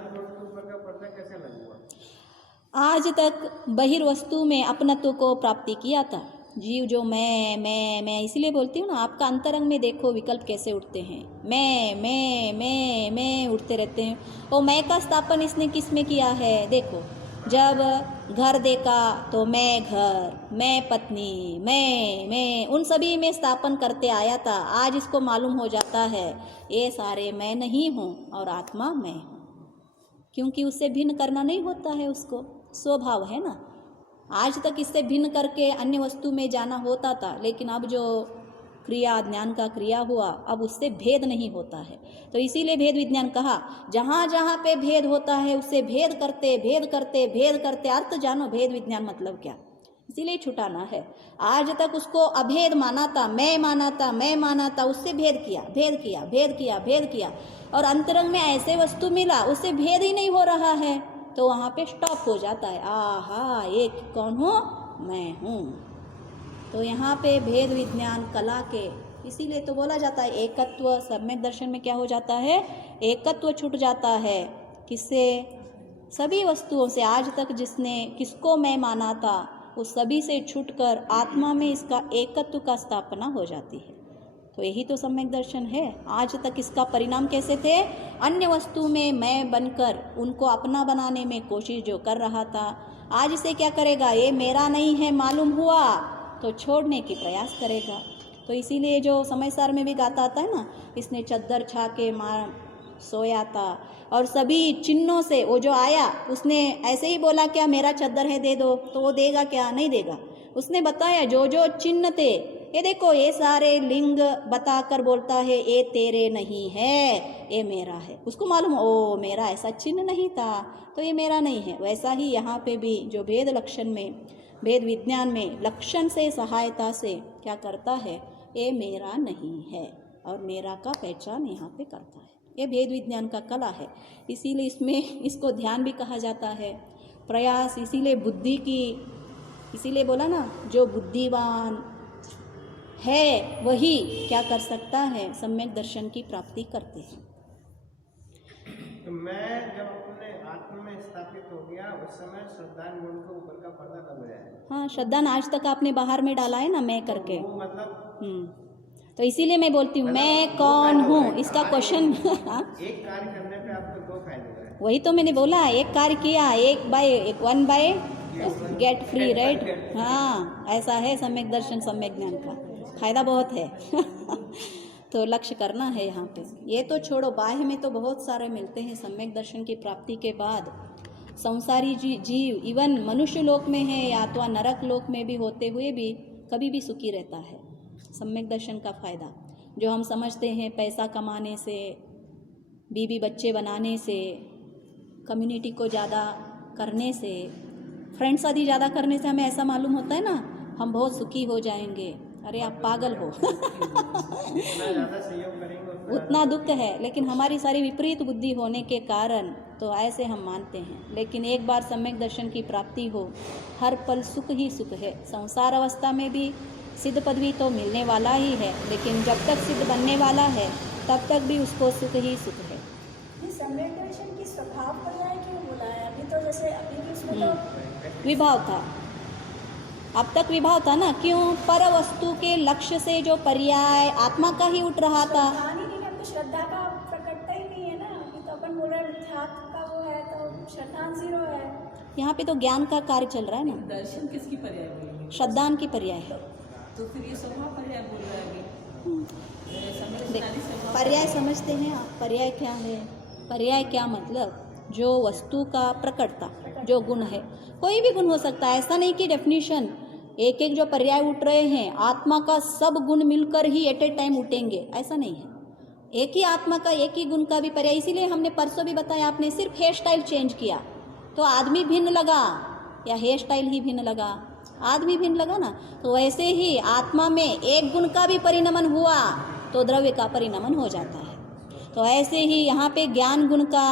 आज तक बहिर्वस्तु में अपनत्व को प्राप्ति किया था जीव, जो मैं इसीलिए बोलती हूँ ना, आपका अंतरंग में देखो विकल्प कैसे उठते हैं। मैं उठते रहते हैं। और मैं का स्थापन इसने किस में किया है? देखो, जब घर देखा तो मैं घर, मैं पत्नी, मैं उन सभी में स्थापन करते आया था। आज इसको मालूम हो जाता है ये सारे मैं नहीं हूँ और आत्मा मैं हूँ, क्योंकि उससे भिन्न करना नहीं होता है, उसको स्वभाव है ना। आज तक इससे भिन्न करके अन्य वस्तु में जाना होता था, लेकिन अब जो क्रिया ज्ञान का क्रिया हुआ, अब उससे भेद नहीं होता है। तो इसीलिए भेद विज्ञान कहा। जहाँ जहाँ पे भेद होता है उससे भेद करते अर्थ जानो भेद विज्ञान मतलब क्या, इसीलिए छुटाना है। आज तक उसको अभेद माना था, मैं माना था, उससे भेद किया, और अंतरंग में ऐसे वस्तु मिला उससे भेद ही नहीं हो रहा है, तो वहाँ पे स्टॉप हो जाता है। आहा, एक कौन हूँ? मैं हूँ। तो यहाँ पे भेद विज्ञान कला के, इसीलिए तो बोला जाता है एकत्व। सम्यक दर्शन में क्या हो जाता है? एकत्व छूट जाता है। किससे? सभी वस्तुओं से। आज तक जिसने किसको मैं माना था उस सभी से छूटकर आत्मा में इसका एकत्व का स्थापना हो जाती है। तो यही तो सम्यक दर्शन है। आज तक इसका परिणाम कैसे थे? अन्य वस्तु में मैं बनकर उनको अपना बनाने में कोशिश जो कर रहा था, आज इसे क्या करेगा? ये मेरा नहीं है मालूम हुआ तो छोड़ने की प्रयास करेगा। तो इसीलिए जो समय सार में भी गाता आता है ना, इसने चद्दर छा के मार सोया था, और सभी चिन्हों से वो जो आया उसने ऐसे ही बोला क्या मेरा चद्दर है दे दो, तो वो देगा क्या? नहीं देगा। उसने बताया जो जो चिन्ह थे, ये देखो ये सारे लिंग बताकर बोलता है ये तेरे नहीं है, ये मेरा है। उसको मालूम ओ मेरा ऐसा चिन्ह नहीं था तो ये मेरा नहीं है। वैसा ही यहाँ पे भी जो भेद लक्षण में, भेद विज्ञान में लक्षण से सहायता से क्या करता है? ये मेरा नहीं है और मेरा का पहचान यहाँ पे करता है। ये भेद विज्ञान का कला है। इसीलिए इसमें इसको ध्यान भी कहा जाता है, प्रयास। इसीलिए बुद्धि की, इसीलिए बोला ना जो बुद्धिवान है वही क्या कर सकता है? सम्यक दर्शन की प्राप्ति करते हैं। तो मैं जब अपने आत्मा में स्थापित हो गया उस समय श्रद्धान गुण का ऊपर का पर्दा कब गया है? हाँ, श्रद्धान आज तक आपने बाहर में डाला है ना मैं करके, वो मतलब तो इसीलिए मैं बोलती हूँ मैं कौन हूँ, इसका क्वेश्चन। एक कार्य करने पे आपको दो फायदे हैं। वही तो मैंने बोला, एक कार्य किया, one by get free, right? हाँ, ऐसा है सम्यक दर्शन सम्यक ज्ञान का। फायदा बहुत है तो लक्ष्य करना है यहाँ पे। ये तो छोड़ो, बाह्य में तो बहुत सारे मिलते हैं। सम्यक दर्शन की प्राप्ति के बाद संसारी जीव इवन मनुष्य लोक में है या तो नरक लोक में भी होते हुए भी कभी भी सुखी रहता है। सम्यक दर्शन का फायदा जो हम समझते हैं पैसा कमाने से, बीवी बच्चे बनाने से, कम्युनिटी को ज़्यादा करने से, फ्रेंड्स आदि ज़्यादा करने से हमें ऐसा मालूम होता है ना हम बहुत सुखी हो जाएंगे। अरे आप पागल हो ज़्यादा सहयोग करेंगे उतना दुख है, लेकिन हमारी सारी विपरीत बुद्धि होने के कारण तो ऐसे हम मानते हैं। लेकिन एक बार सम्यक दर्शन की प्राप्ति हो, हर पल सुख ही सुख है। संसार अवस्था में भी सिद्ध पदवी तो मिलने वाला ही है, लेकिन जब तक सिद्ध बनने वाला है तब तक भी उसको सुख ही सुख है। ये सम्यक दर्शन की स्वभाव पर्याय क्यों बोला है? अभी तो जैसे अभी की उसमें तो विभाव था, अब तक विभाव था ना। क्यों? पर वस्तु के लक्ष्य से जो पर्याय आत्मा का ही उठ रहा था। श्रद्धा नहीं है, अब तो श्रद्धा का प्रकटता ही नहीं है ना। अभी तो अपन बोल रहे हैं मिथ्यात्व का वो है तो श्रद्धा 0 है। यहाँ पे तो ज्ञान का कार्य चल रहा है ना। दर्शन किसकी पर्याय बोलेंगे? श्रद्धान की पर्याय है। तो फिर ये स्वभाव पर्याय बोल रहा है अभी। समझ पर्याय समझते हैं आप? पर्याय क्या है? पर्याय क्या मतलब? जो वस्तु का प्रकटता, जो गुण है, कोई भी गुण हो सकता है। ऐसा नहीं कि डेफिनेशन एक एक जो पर्याय उठ रहे हैं आत्मा का सब गुण मिलकर ही एट ए टाइम उठेंगे, ऐसा नहीं है। एक ही आत्मा का एक ही गुण का भी पर्याय। इसीलिए हमने परसों भी बताया, आपने सिर्फ हेयर स्टाइल चेंज किया तो आदमी भिन्न लगा या हेयर स्टाइल ही भिन्न लगा? आदमी भिन्न लगा ना। तो वैसे ही आत्मा में एक गुण का भी परिणमन हुआ तो द्रव्य का परिणमन हो जाता है। तो ऐसे ही यहाँ पे ज्ञान गुण का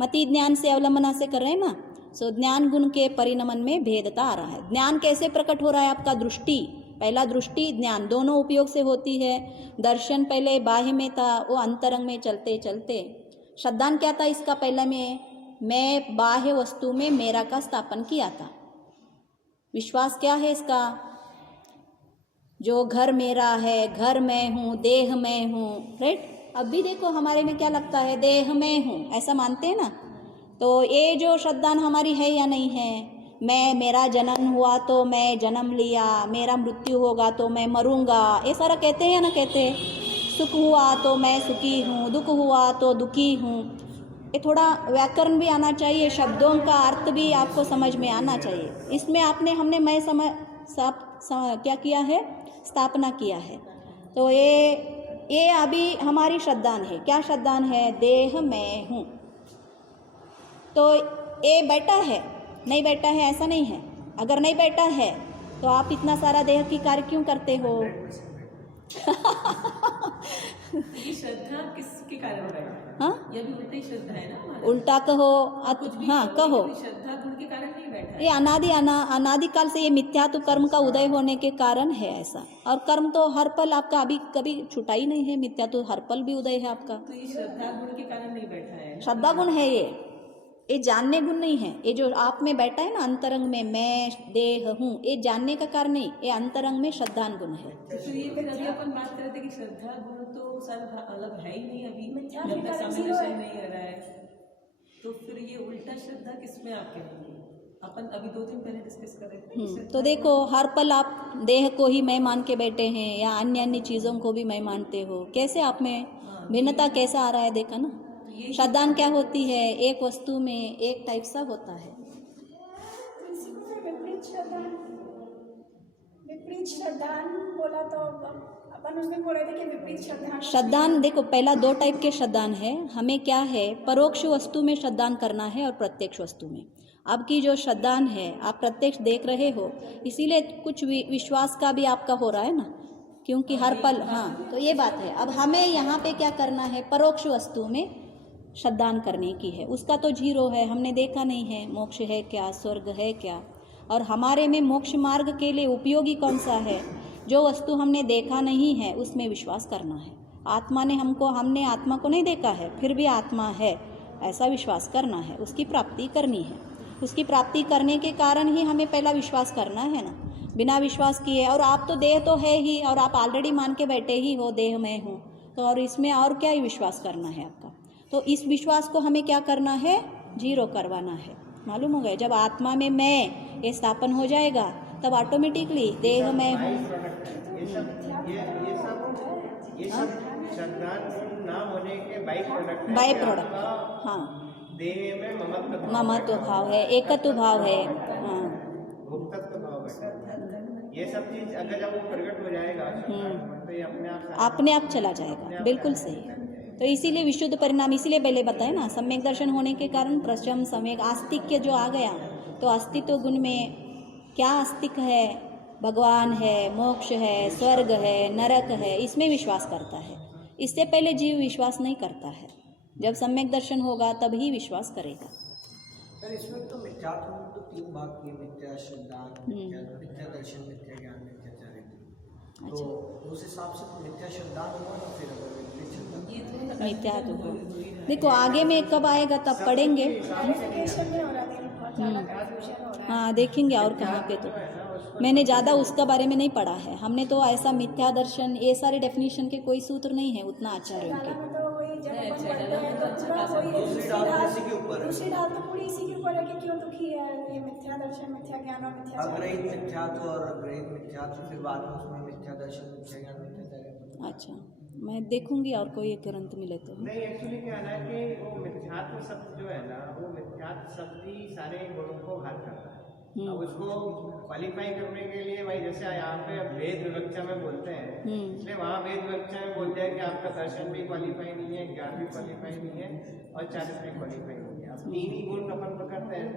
मति ज्ञान से अवलंबना से कर रहे हैं ना। सो ज्ञान गुण के परिणमन में भेदता आ रहा है। ज्ञान कैसे प्रकट हो रहा है? आपका दृष्टि, पहला दृष्टि ज्ञान दोनों उपयोग से होती है। दर्शन पहले बाह्य में था, वो अंतरंग में चलते चलते। श्रद्धान क्या था इसका? पहले में मैं बाह्य वस्तु में मेरा का स्थापन किया था। विश्वास क्या है इसका? जो घर मेरा है, घर मैं हूँ, देह मैं हूँ, राइट। अब भी देखो हमारे में क्या लगता है, देह मैं हूँ, ऐसा मानते हैं ना। तो ये जो श्रद्धान हमारी है या नहीं है? मेरा जन्म हुआ तो मैं जन्म लिया, मेरा मृत्यु होगा तो मैं मरूंगा, ये सारा कहते हैं या ना कहते हैं? सुख हुआ तो मैं सुखी हूँ, दुख हुआ तो दुखी हूँ। ये थोड़ा व्याकरण भी आना चाहिए, शब्दों का अर्थ भी आपको समझ में आना चाहिए। इसमें हमने मैं क्या किया है? स्थापना किया है। तो ये अभी हमारी श्रद्धान है। क्या श्रद्धान है? देह मैं हूँ। तो ये बैठा है, नहीं बैठा है ऐसा नहीं है। अगर नहीं बैठा है तो आप इतना सारा देह की कार्य क्यों करते हो? ये श्रद्धा किसके कारण है? हाँ, ये भी उल्टी श्रद्धा है ना हमारा। उल्टा कहो, हाँ कहो। श्रद्धा गुण के कारण नहीं बैठा है। ये अनादिकाल से ये मिथ्यात्व कर्म का उदय होने के कारण है ऐसा। और कर्म तो हर पल आपका अभी कभी छुटा ही नहीं है, मिथ्यात्व हर पल भी उदय है आपका। तो ये श्रद्धा गुण के कारण नहीं बैठा है। श्रद्धा गुण है ये जानने गुण नहीं है। ये जो आप में बैठा है ना अंतरंग में, मैं देह हूँ, ये जानने का कारण नहीं, ये अंतरंग में श्रद्धान गुण है। तो फिर अभी अपन बात कर रहे थे कि श्रद्धा गुण तो सब अलग है ही नहीं अभी, मिथ्या जब तक विकार समय 0 है। नहीं आ रहा है। तो फिर ये उल्टा श्रद्धा किसमें आप कहेंगे? अपन अभी 2 दिन पहले डिस्कस कर रहे थे श्रद्धा तो देखो हर पल आप देह को ही मैं मान के बैठे हैं या अन्य अन्य चीज़ों को भी मैं मानते हो। कैसे आप में भिन्नता कैसा आ रहा है? देखा ना। श्रद्धान क्या होती है? एक वस्तु में एक टाइप सा होता है। इसी को फिर विपरीत श्रद्धान बोला तो अपन उसमें बोल रहे थे कि विपरीत श्रद्धान। श्रद्धान देखो पहला 2 टाइप के श्रद्धान है। हमें क्या है? परोक्ष वस्तु में श्रद्धान करना है और प्रत्यक्ष वस्तु में। अब की जो श्रद्धान है आप प्रत्यक्ष देख रहे हो, इसीलिए कुछ विश्वास का भी आपका हो रहा है ना, क्योंकि हर पल। हाँ, तो ये बात है। अब हमें यहाँ पे क्या करना है? परोक्ष वस्तु में श्रद्धान करने की है। उसका तो 0 है, हमने देखा नहीं है मोक्ष है क्या, स्वर्ग है क्या। और हमारे में मोक्ष मार्ग के लिए उपयोगी कौन सा है? जो वस्तु हमने देखा नहीं है उसमें विश्वास करना है। हमने आत्मा को नहीं देखा है, फिर भी आत्मा है ऐसा विश्वास करना है। उसकी प्राप्ति करनी है। उसकी प्राप्ति करने के कारण ही हमें पहला विश्वास करना है ना। बिना विश्वास किए, और आप तो देह तो है ही, और आप ऑलरेडी मान के बैठे ही हो देह मैं हूँ, तो और इसमें और क्या ही विश्वास करना है आपका? तो इस विश्वास को हमें क्या करना है? 0 करवाना है। मालूम हो गया? जब आत्मा में मैं ये स्थापन हो जाएगा तब ऑटोमेटिकली देह मैं हूँ। मिथ्या ये सब श्रद्धान ना होने के बाई प्रोडक्ट बाय प्रोडक्ट, हाँ, देह में ममत्व ममत्व भाव है, एकत्व भाव है, हाँ, भोक्तत्व भाव बैठा है। ये सब चीज अगर जब वो प्रकट हो जाएगा तो ये अपने आप चला जाएगा, बिल्कुल सही। तो इसीलिए विशुद्ध परिणाम, इसीलिए पहले बताए ना, सम्यक दर्शन होने के कारण प्रशम सम्यक आस्तिक्य जो आ गया, तो अस्तित्व गुण में क्या आस्तिक है, भगवान है, मोक्ष है, स्वर्ग है, नरक है, इसमें विश्वास करता है। इससे पहले जीव विश्वास नहीं करता है। जब सम्यक दर्शन होगा तभी विश्वास करेगा। सर इसमें तो मिथ्यात्व में तो 3 भाग किए, मिथ्या श्रद्धा, मिथ्या दर्शन, मिथ्या ज्ञान, मिथ्या चारित्र्य। तो उस हिसाब से तो मिथ्या श्रद्धा होगा ना, फिर अगर मिथ्या तो देखो आगे में कब आएगा तब पढ़ेंगे। क्लैरिफिकेशन नहीं हो रहा, मेरी बहुत ज़्यादा कंफ्यूजन हो रहा है। हाँ देखेंगे और कहाँ पे, तो मैंने ज़्यादा उसका बारे में नहीं पढ़ा है। हमने तो ऐसा मिथ्या दर्शन ये सारे डेफिनेशन के कोई सूत्र नहीं है उतना आचार्यों के। तो वही जब अपन पढ़ते हैं तो पूरा वही दूसरी डाल तो पूरी इसी के ऊपर है कि क्यों दुखी है, ये मिथ्या दर्शन, मिथ्या ज्ञान और मिथ्या अग्रहित मिथ्यात्व और अग्रहित मिथ्यात्व, फिर बाद में उसमें मिथ्या दर्शन, मिथ्या ज्ञान, मिथ्या चारित्र्य। अच्छा मैं देखूंगी और कोई एक ग्रंथ मिले तो। नहीं, एक्चुअली क्या है ना कि वो मिथ्यात्व शब्द जो है ना, वो मिथ्यात्व शब्द ही सारे गुणों को हर करता है। अब उसको क्वालिफाई करने के लिए भाई जैसे यहाँ पे वेद विवक्षा में बोलते हैं, इसलिए वहाँ वेद विवक्षा में बोलते हैं कि आपका दर्शन भी क्वालिफाई नहीं है, ज्ञान भी क्वालिफाई नहीं है और चारित्र्य भी क्वालिफाई नहीं है। अब 3 ही गुण अपन पकड़ते हैं,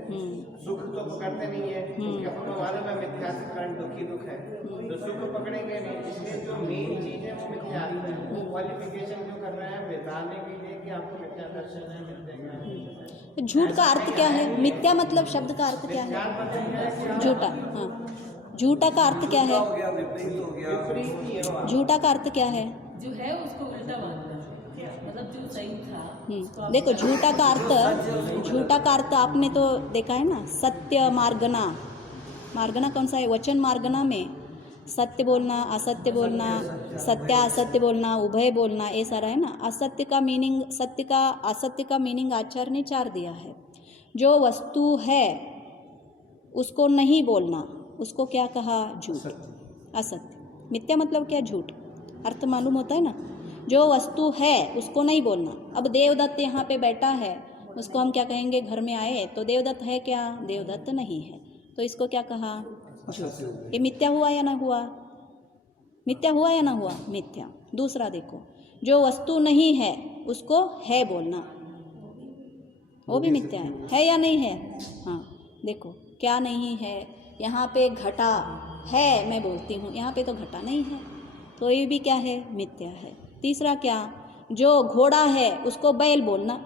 सुख तो पकड़ते नहीं है क्योंकि अपन को मालूम है मिथ्यात्व के कारण दुखी दुख है, तो सुख पकड़ेंगे नहीं। इसलिए जो मेन चीज है वो मिथ्यात्व है। वो क्वालिफिकेशन जो कर रहे हैं बताने के लिए कि आपको मिथ्या दर्शन है, मिथ्या ज्ञान है। झूठ का अर्थ क्या है? मिथ्या मतलब शब्द का अर्थ क्या है? झूठा, हाँ, झूठा का अर्थ क्या है? झूठा का अर्थ क्या है? जो है उसको उल्टा मानना, मतलब जो सही था। देखो झूठा का अर्थ आपने तो देखा है ना, सत्य मार्गना। मार्गना कौन सा है? वचन मार्गना में सत्य बोलना, असत्य बोलना, सत्य असत्य बोलना, उभय बोलना, ये सारा है ना। असत्य का मीनिंग, सत्य का असत्य का मीनिंग आचार्य ने 4 दिया है। जो वस्तु है उसको नहीं बोलना, उसको क्या कहा? झूठ, असत्य। मिथ्या मतलब क्या? झूठ। अर्थ मालूम होता है ना। जो वस्तु है उसको नहीं बोलना। अब देवदत्त यहाँ पे बैठा है, उसको हम क्या कहेंगे? घर में आए तो देवदत्त है क्या? देवदत्त नहीं है, तो इसको क्या कहा? झूठ। ये मिथ्या हुआ या ना हुआ? मिथ्या हुआ या ना हुआ? मिथ्या। दूसरा देखो, जो वस्तु नहीं है उसको है बोलना, वो भी मिथ्या है या नहीं है? हाँ देखो, क्या नहीं है? यहाँ पे घटा है, मैं बोलती हूँ, यहाँ पे तो घटा नहीं है, तो ये भी क्या है? मिथ्या है। तीसरा क्या? जो घोड़ा है उसको बैल बोलना,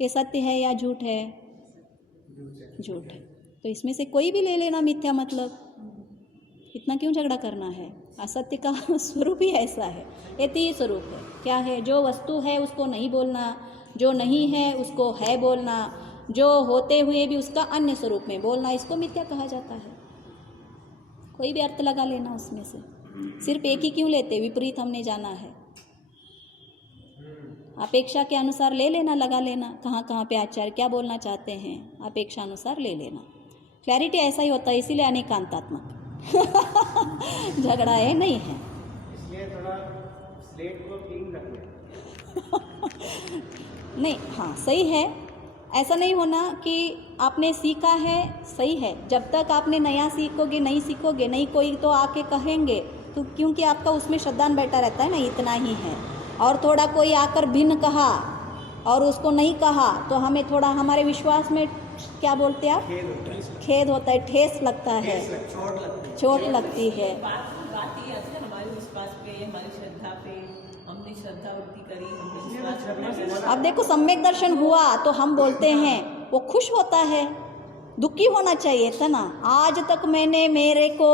ये सत्य है या झूठ है? झूठ है। तो इसमें से कोई भी ले लेना मिथ्या मतलब, इतना क्यों झगड़ा करना है? असत्य का स्वरूप ही ऐसा है, ये 3 स्वरूप है। क्या है? जो वस्तु है उसको नहीं बोलना, जो नहीं है उसको है बोलना, जो होते हुए भी उसका अन्य स्वरूप में बोलना, इसको मिथ्या कहा जाता है। कोई भी अर्थ लगा लेना उसमें से, सिर्फ एक ही क्यों लेते? विपरीत हमने जाना है, अपेक्षा के अनुसार ले लेना, लगा लेना, कहाँ कहाँ पे आचार्य क्या बोलना चाहते हैं, अपेक्षा अनुसार ले लेना। क्लैरिटी ऐसा ही होता है, इसीलिए अनेकांतात्मक झगड़ा है नहीं है। इसलिए थोड़ा स्लेट को क्लीन रखना। नहीं, हाँ सही है। ऐसा नहीं होना कि आपने सीखा है, सही है, जब तक आपने नया सीखोगे, नहीं सीखोगे, नहीं कोई तो आके कहेंगे, तो क्योंकि आपका उसमें श्रद्धान बैठा रहता है ना, इतना ही है। और थोड़ा कोई आकर भिन्न कहा और उसको नहीं कहा तो हमें थोड़ा, हमारे विश्वास में क्या बोलते हैं आप? खेद होता है, ठेस लगता है, चोट लगती है। बात ये आती है हमारे विश्वास पे, हमारी श्रद्धा पे, हमने श्रद्धा वृद्धि करी, हमने विश्वास करना। अब देखो सम्यक दर्शन हुआ तो हम बोलते हैं, वो खुश होता है, दुखी होना चाहिए था ना। आज तक मैंने मेरे को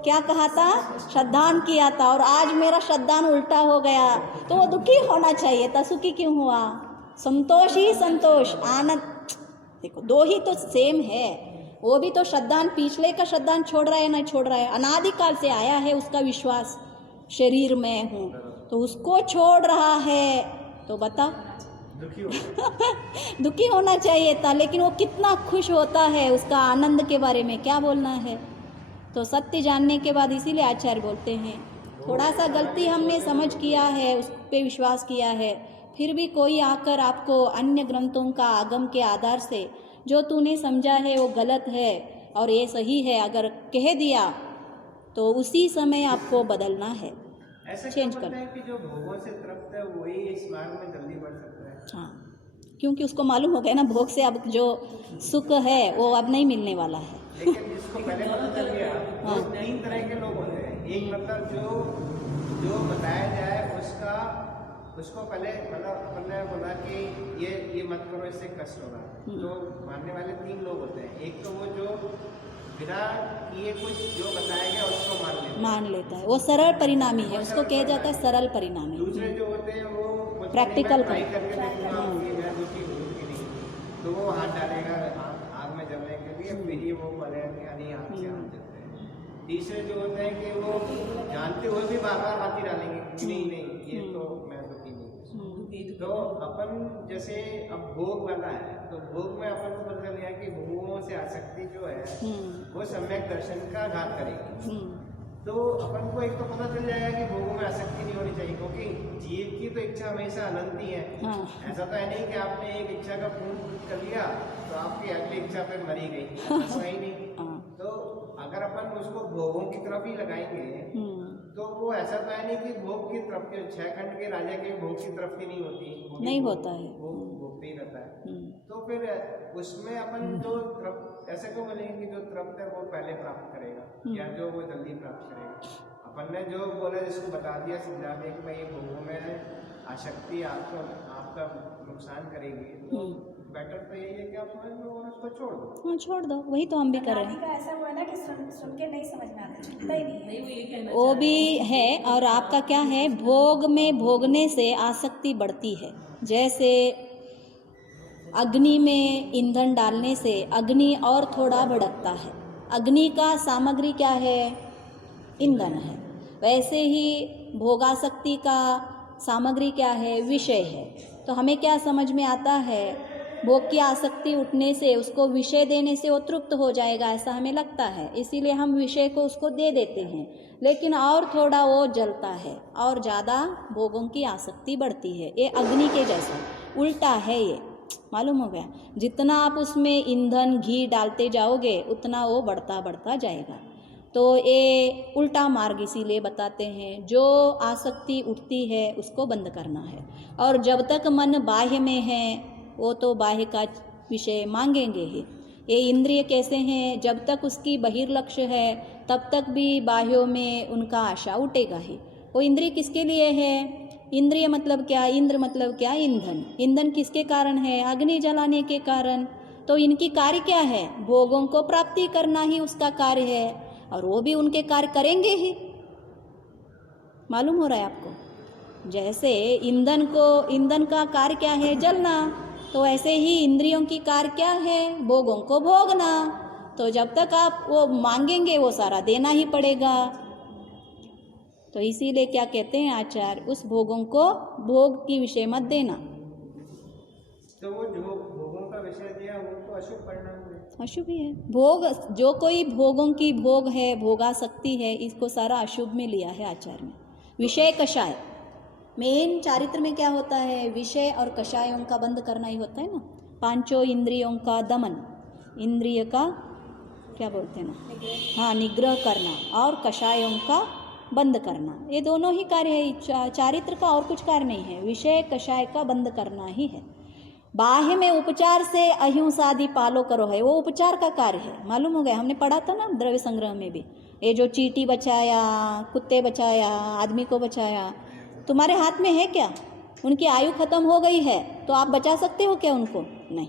क्या कहा था? श्रद्धान किया था, और आज मेरा श्रद्धान उल्टा हो गया, तो वो दुखी होना चाहिए था। सुखी क्यों हुआ? संतोष ही संतोष, आनंद। देखो 2 ही तो सेम है। वो भी तो श्रद्धान, पिछले का श्रद्धान छोड़ रहा है, नहीं छोड़ रहा है, अनादिकाल से आया है उसका विश्वास, शरीर में हूँ, तो उसको छोड़ रहा है, तो बता दुखी होना चाहिए था। लेकिन वो कितना खुश होता है, उसका आनंद के बारे में क्या बोलना है? तो सत्य जानने के बाद इसीलिए आचार्य बोलते हैं थोड़ा सा गलती हमने समझ किया है, उस पे विश्वास किया है, फिर भी कोई आकर आपको अन्य ग्रंथों का आगम के आधार से जो तूने समझा है वो गलत है और ये सही है अगर कह दिया तो उसी समय आपको बदलना है, ऐसा चेंज क्यों कर। करते हैं कि जो भोगों से तृप्त है वही इस मार्ग में जल्दी बढ़ सकता है? हाँ, क्योंकि उसको मालूम हो गया ना भोग से अब जो सुख है वो अब नहीं मिलने वाला है। लेकिन जिसको पहले पता चल गया, हाँ। 3 तरह के लोग होते हैं। एक मतलब जो बताया जाए उसको पहले मतलब अपन ने बोला कि ये मत करो, इससे कष्ट होगा, तो मानने वाले 3 लोग होते हैं। एक तो वो जो बिना किए कुछ जो बताया गया उसको मान लेता है, वो सरल परिणामी है, उसको कहा जाता है सरल परिणामी। दूसरे जो होते हैं वो कुछ Practical ट्राई कर- करके देखूंगा कि मैं दुखी हूँ कि नहीं, तो वो हाथ डालेगा आग में जलने के लिए, फिर ही वो बोलेगा नहीं आग से हाथ जलते हैं। तीसरे जो होते हैं कि वो जानते हुए भी बार बार हाथ ही डालेंगे कि नहीं ये तो मैं दुखी नहीं। तो अपन जैसे अब भोग वाला है तो भोग में अपन को पता चल गया कि भोगों से आसक्ति जो है वो सम्यक दर्शन का घात करेगी। तो अपन को एक तो पता चल जाएगा कि भोगों में आसक्ति नहीं होनी चाहिए, क्योंकि जीव की तो इच्छा हमेशा अनंत ही है। ऐसा तो है नहीं कि आपने एक इच्छा का पूर्ण कर लिया तो आपकी अगली इच्छा फिर मरी गई, ऐसा है ही नहीं। तो अगर अपन उसको भोगों की तरफ ही लगाएंगे तो वो ऐसा तो है नहीं कि भोग की तरफ के 6 खंड के राजा के भोग की तरफ की नहीं होती, वो भी नहीं भोग- होता है। वो भोगते ही रहता है। तो फिर उसमें अपन जो तृप्त ऐसे को बोलेंगे कि जो तृप्त है वो पहले प्राप्त करेगा या जो वो जल्दी प्राप्त करेगा। अपन ने जो बोला जिसको बता दिया, समझा दिया कि भाई ये भोगों में आसक्ति आपका नुकसान करेगी, तो बेटर तो यही है कि आप समझ लो और उसको छोड़ दो। हाँ छोड़ दो, वही तो हम भी कर रहे नानी हैं। का ऐसा हुआ ना कि सुन के नहीं समझ में आता, छूटता ही नहीं है। नहीं, वो ये कहना वो भी है। और आपका क्या है, भोग में भोगने से आसक्ति बढ़ती है। जैसे अग्नि में ईंधन डालने से अग्नि और थोड़ा भड़कता है। अग्नि का सामग्री क्या है, ईंधन है। वैसे ही भोगासक्ति का सामग्री क्या है, विषय है। तो हमें क्या समझ में आता है, भोग की आसक्ति उठने से उसको विषय देने से वो तृप्त हो जाएगा, ऐसा हमें लगता है, इसीलिए हम विषय को उसको दे देते हैं। लेकिन और थोड़ा वो जलता है और ज़्यादा भोगों की आसक्ति बढ़ती है। ये अग्नि के जैसा उल्टा है, ये मालूम हो गया। जितना आप उसमें ईंधन घी डालते जाओगे उतना वो बढ़ता बढ़ता जाएगा। तो ये उल्टा मार्ग इसीलिए बताते हैं, जो आसक्ति उठती है उसको बंद करना है। और जब तक मन बाह्य में है वो तो बाह्य का विषय मांगेंगे ही। ये इंद्रिय कैसे हैं, जब तक उसकी बहिर्लक्ष्य है तब तक भी बाह्यों में उनका आशा उठेगा ही। वो इंद्रिय किसके लिए है, इंद्रिय मतलब क्या, इंद्र मतलब क्या, ईंधन। ईंधन किसके कारण है, अग्नि जलाने के कारण। तो इनकी कार्य क्या है, भोगों को प्राप्ति करना ही उसका कार्य है, और वो भी उनके कार्य करेंगे ही। मालूम हो रहा है आपको। जैसे ईंधन का कार्य क्या है, जलना, तो ऐसे ही इंद्रियों की कार्य क्या है, भोगों को भोगना। तो जब तक आप वो मांगेंगे वो सारा देना ही पड़ेगा। तो इसीलिए क्या कहते हैं आचार्य, उस भोगों को भोग की विषय मत देना। तो वो जो भोगों का विषय दिया वो तो अशुभ परिणाम है, अशुभ ही है। भोग, जो कोई भोगों की भोग है, भोगासक्ति है, इसको सारा अशुभ में लिया है आचार्य ने। विषय कषाय, मेन चारित्र में क्या होता है, विषय और कषायों का बंद करना ही होता है ना। पांचों इंद्रियों का दमन, इंद्रिय का क्या बोलते हैं ना, हाँ, निग्रह करना, और कषायों का बंद करना, ये दोनों ही कार्य है चारित्र का, और कुछ कार्य नहीं है। विषय कषाय का बंद करना ही है। बाह्य में उपचार से अहिंसादि पालो करो है, वो उपचार का कार्य है। मालूम हो गया, हमने पढ़ा था ना द्रव्य संग्रह में भी। ये जो चींटी बचाया, कुत्ते बचाया, आदमी को बचाया, तुम्हारे हाथ में है क्या? उनकी आयु खत्म हो गई है तो आप बचा सकते हो क्या उनको? नहीं।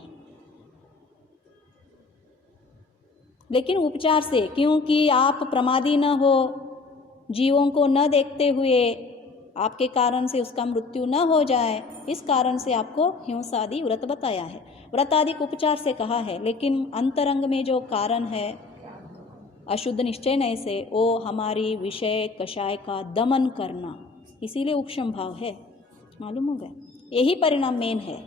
लेकिन उपचार से, क्योंकि आप प्रमादी न हो, जीवों को न देखते हुए आपके कारण से उसका मृत्यु न हो जाए, इस कारण से आपको हिंसादि व्रत बताया है। व्रत आदि उपचार से कहा है, लेकिन अंतरंग में जो कारण है अशुद्ध निश्चय नय से, वो हमारी विषय कषाय का दमन करना, इसीलिए उपशम भाव है। मालूम हो गया, यही परिणाम मेन है।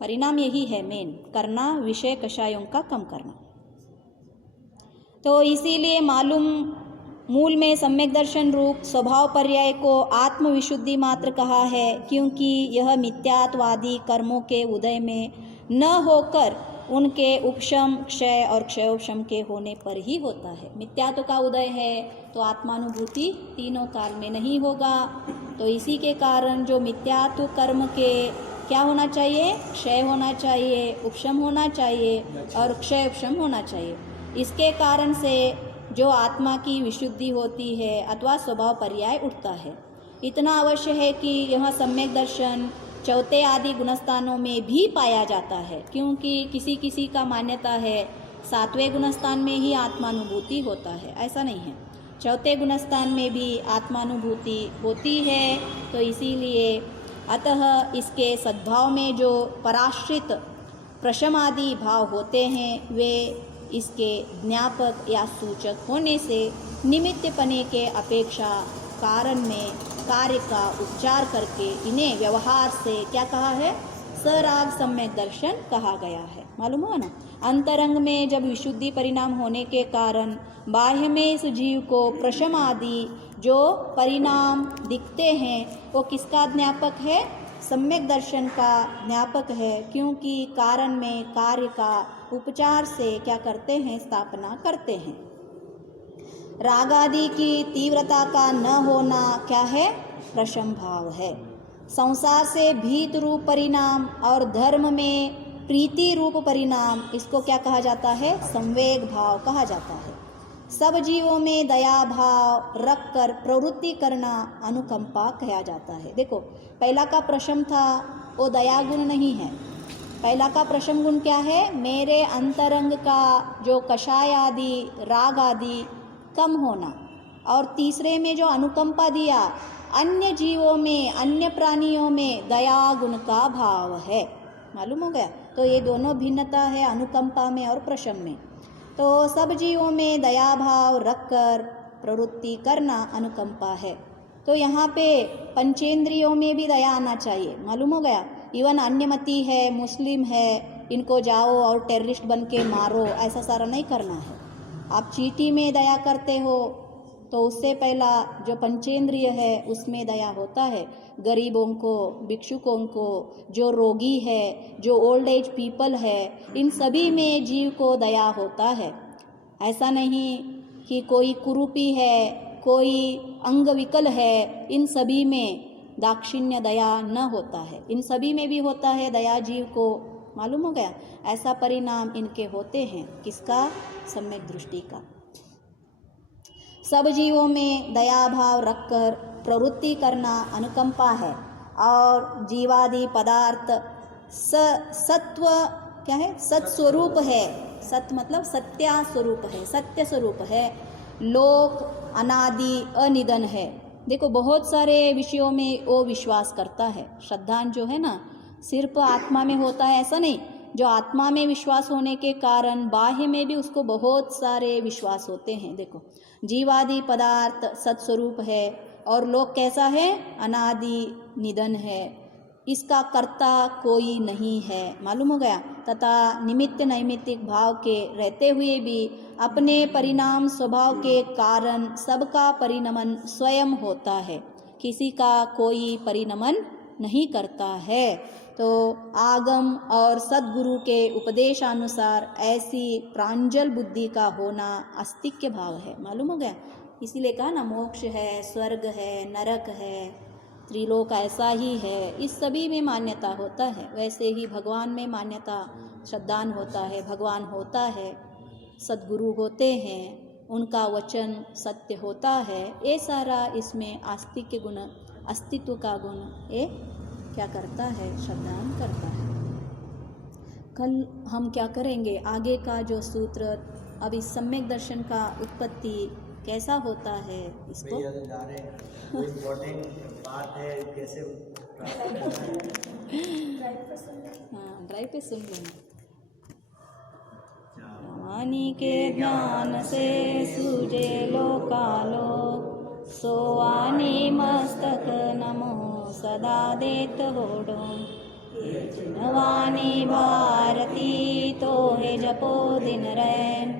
परिणाम यही है मेन, करना विषय कषायों का कम करना। तो इसीलिए मालूम मूल में सम्यक दर्शन रूप स्वभाव पर्याय को आत्मविशुद्धि मात्र कहा है, क्योंकि यह मिथ्यात्वादी कर्मों के उदय में न होकर उनके उपशम क्षय और क्षयोपशम के होने पर ही होता है। मिथ्यात्व का उदय है तो आत्मानुभूति तीनों काल में नहीं होगा। तो इसी के कारण जो मिथ्यात्व कर्म के क्या होना चाहिए, क्षय होना चाहिए, उपशम होना चाहिए और क्षय उपशम होना चाहिए। इसके कारण से जो आत्मा की विशुद्धि होती है अथवा स्वभाव पर्याय उठता है। इतना अवश्य है कि यह सम्यक दर्शन चौथे आदि गुणस्थानों में भी पाया जाता है, क्योंकि किसी किसी का मान्यता है 7वें गुणस्थान में ही आत्मानुभूति होता है। ऐसा नहीं है, चौथे गुणस्थान में भी आत्मानुभूति होती है। तो इसीलिए अतः इसके सद्भाव में जो पराश्रित प्रशमादि भाव होते हैं वे इसके ज्ञापक या सूचक होने से निमित्तपने के अपेक्षा कारण में कार्य का उपचार करके इन्हें व्यवहार से क्या कहा है, सराग सम्यक दर्शन कहा गया है। मालूम हुआ ना। अंतरंग में जब विशुद्धि परिणाम होने के कारण बाह्य में इस जीव को प्रशम आदि जो परिणाम दिखते हैं वो किसका ज्ञापक है, सम्यक दर्शन का ज्ञापक है, क्योंकि कारण में कार्य का उपचार से क्या करते हैं, स्थापना करते हैं। राग आदि की तीव्रता का न होना क्या है, प्रशम भाव है। संसार से भीत रूप परिणाम और धर्म में प्रीति रूप परिणाम, इसको क्या कहा जाता है, संवेग भाव कहा जाता है। सब जीवों में दया भाव रख कर प्रवृत्ति करना अनुकंपा कहा जाता है। देखो पहला का प्रशम था वो दया गुण नहीं है। पहला का प्रशम गुण क्या है, मेरे अंतरंग का जो कषाय आदि राग आदि कम होना, और तीसरे में जो अनुकंपा दिया अन्य जीवों में अन्य प्राणियों में दया गुण का भाव है। मालूम हो गया। तो ये दोनों भिन्नता है अनुकंपा में और प्रशम में। तो सब जीवों में दया भाव रखकर प्रवृत्ति करना अनुकंपा है। तो यहाँ पे पंचेंद्रियों में भी दया आना चाहिए। मालूम हो गया। इवन अन्यमती है, मुस्लिम है, इनको जाओ और टेररिस्ट बन के मारो, ऐसा सारा नहीं करना है। आप चींटी में दया करते हो तो उससे पहला जो पंचेंद्रिय है उसमें दया होता है। गरीबों को, भिक्षुकों को, जो रोगी है, जो ओल्ड एज पीपल है, इन सभी में जीव को दया होता है। ऐसा नहीं कि कोई कुरूपी है, कोई अंग विकल है, इन सभी में दाक्षिण्य दया न होता है। इन सभी में भी होता है दया जीव को। मालूम हो गया। ऐसा परिणाम इनके होते हैं, किसका, सम्यक दृष्टि का। सब जीवों में दया भाव रखकर प्रवृत्ति करना अनुकंपा है। और जीवादि पदार्थ सत्व क्या है, सत्स्वरूप है। सत्य मतलब सत्या स्वरूप है, सत्य स्वरूप है। लोक अनादि अनिधन है। देखो बहुत सारे विषयों में वो विश्वास करता है। श्रद्धान जो है ना सिर्फ आत्मा में होता है ऐसा नहीं, जो आत्मा में विश्वास होने के कारण बाह्य में भी उसको बहुत सारे विश्वास होते हैं। देखो जीवादि पदार्थ सत्स्वरूप है और लोक कैसा है, अनादि निधन है, इसका कर्ता कोई नहीं है। मालूम हो गया। तथा निमित्त नैमित्तिक भाव के रहते हुए भी अपने परिणाम स्वभाव के कारण सबका परिणमन स्वयं होता है, किसी का कोई परिणमन नहीं करता है। तो आगम और सद्गुरु के उपदेशानुसार ऐसी प्रांजल बुद्धि का होना अस्तिक्य भाव है। मालूम हो गया। इसीलिए कहा ना मोक्ष है, स्वर्ग है, नरक है, त्रिलोक ऐसा ही है, इस सभी में मान्यता होता है। वैसे ही भगवान में मान्यता, श्रद्धान होता है, भगवान होता है, सद्गुरु होते हैं, उनका वचन सत्य होता है। ये सारा इसमें आस्तिक्य गुण, अस्तित्व का गुण ये क्या करता है, श्रद्धान करता है। कल हम क्या करेंगे, आगे का जो सूत्र, अब इस सम्यक दर्शन का उत्पत्ति कैसा होता है इसको इम्पोर्टेंट बात है, कैसे हाँ ड्राइव पे सुन लेना। ज्ञानी के ज्ञान से सूझे लोकालोक, सोवानी मस्तक नमो सदा देत होडो। नवानी भारती तो है जपो दिन रैन,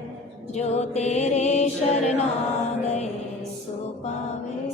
जो तेरे शरणा गए सो पावे।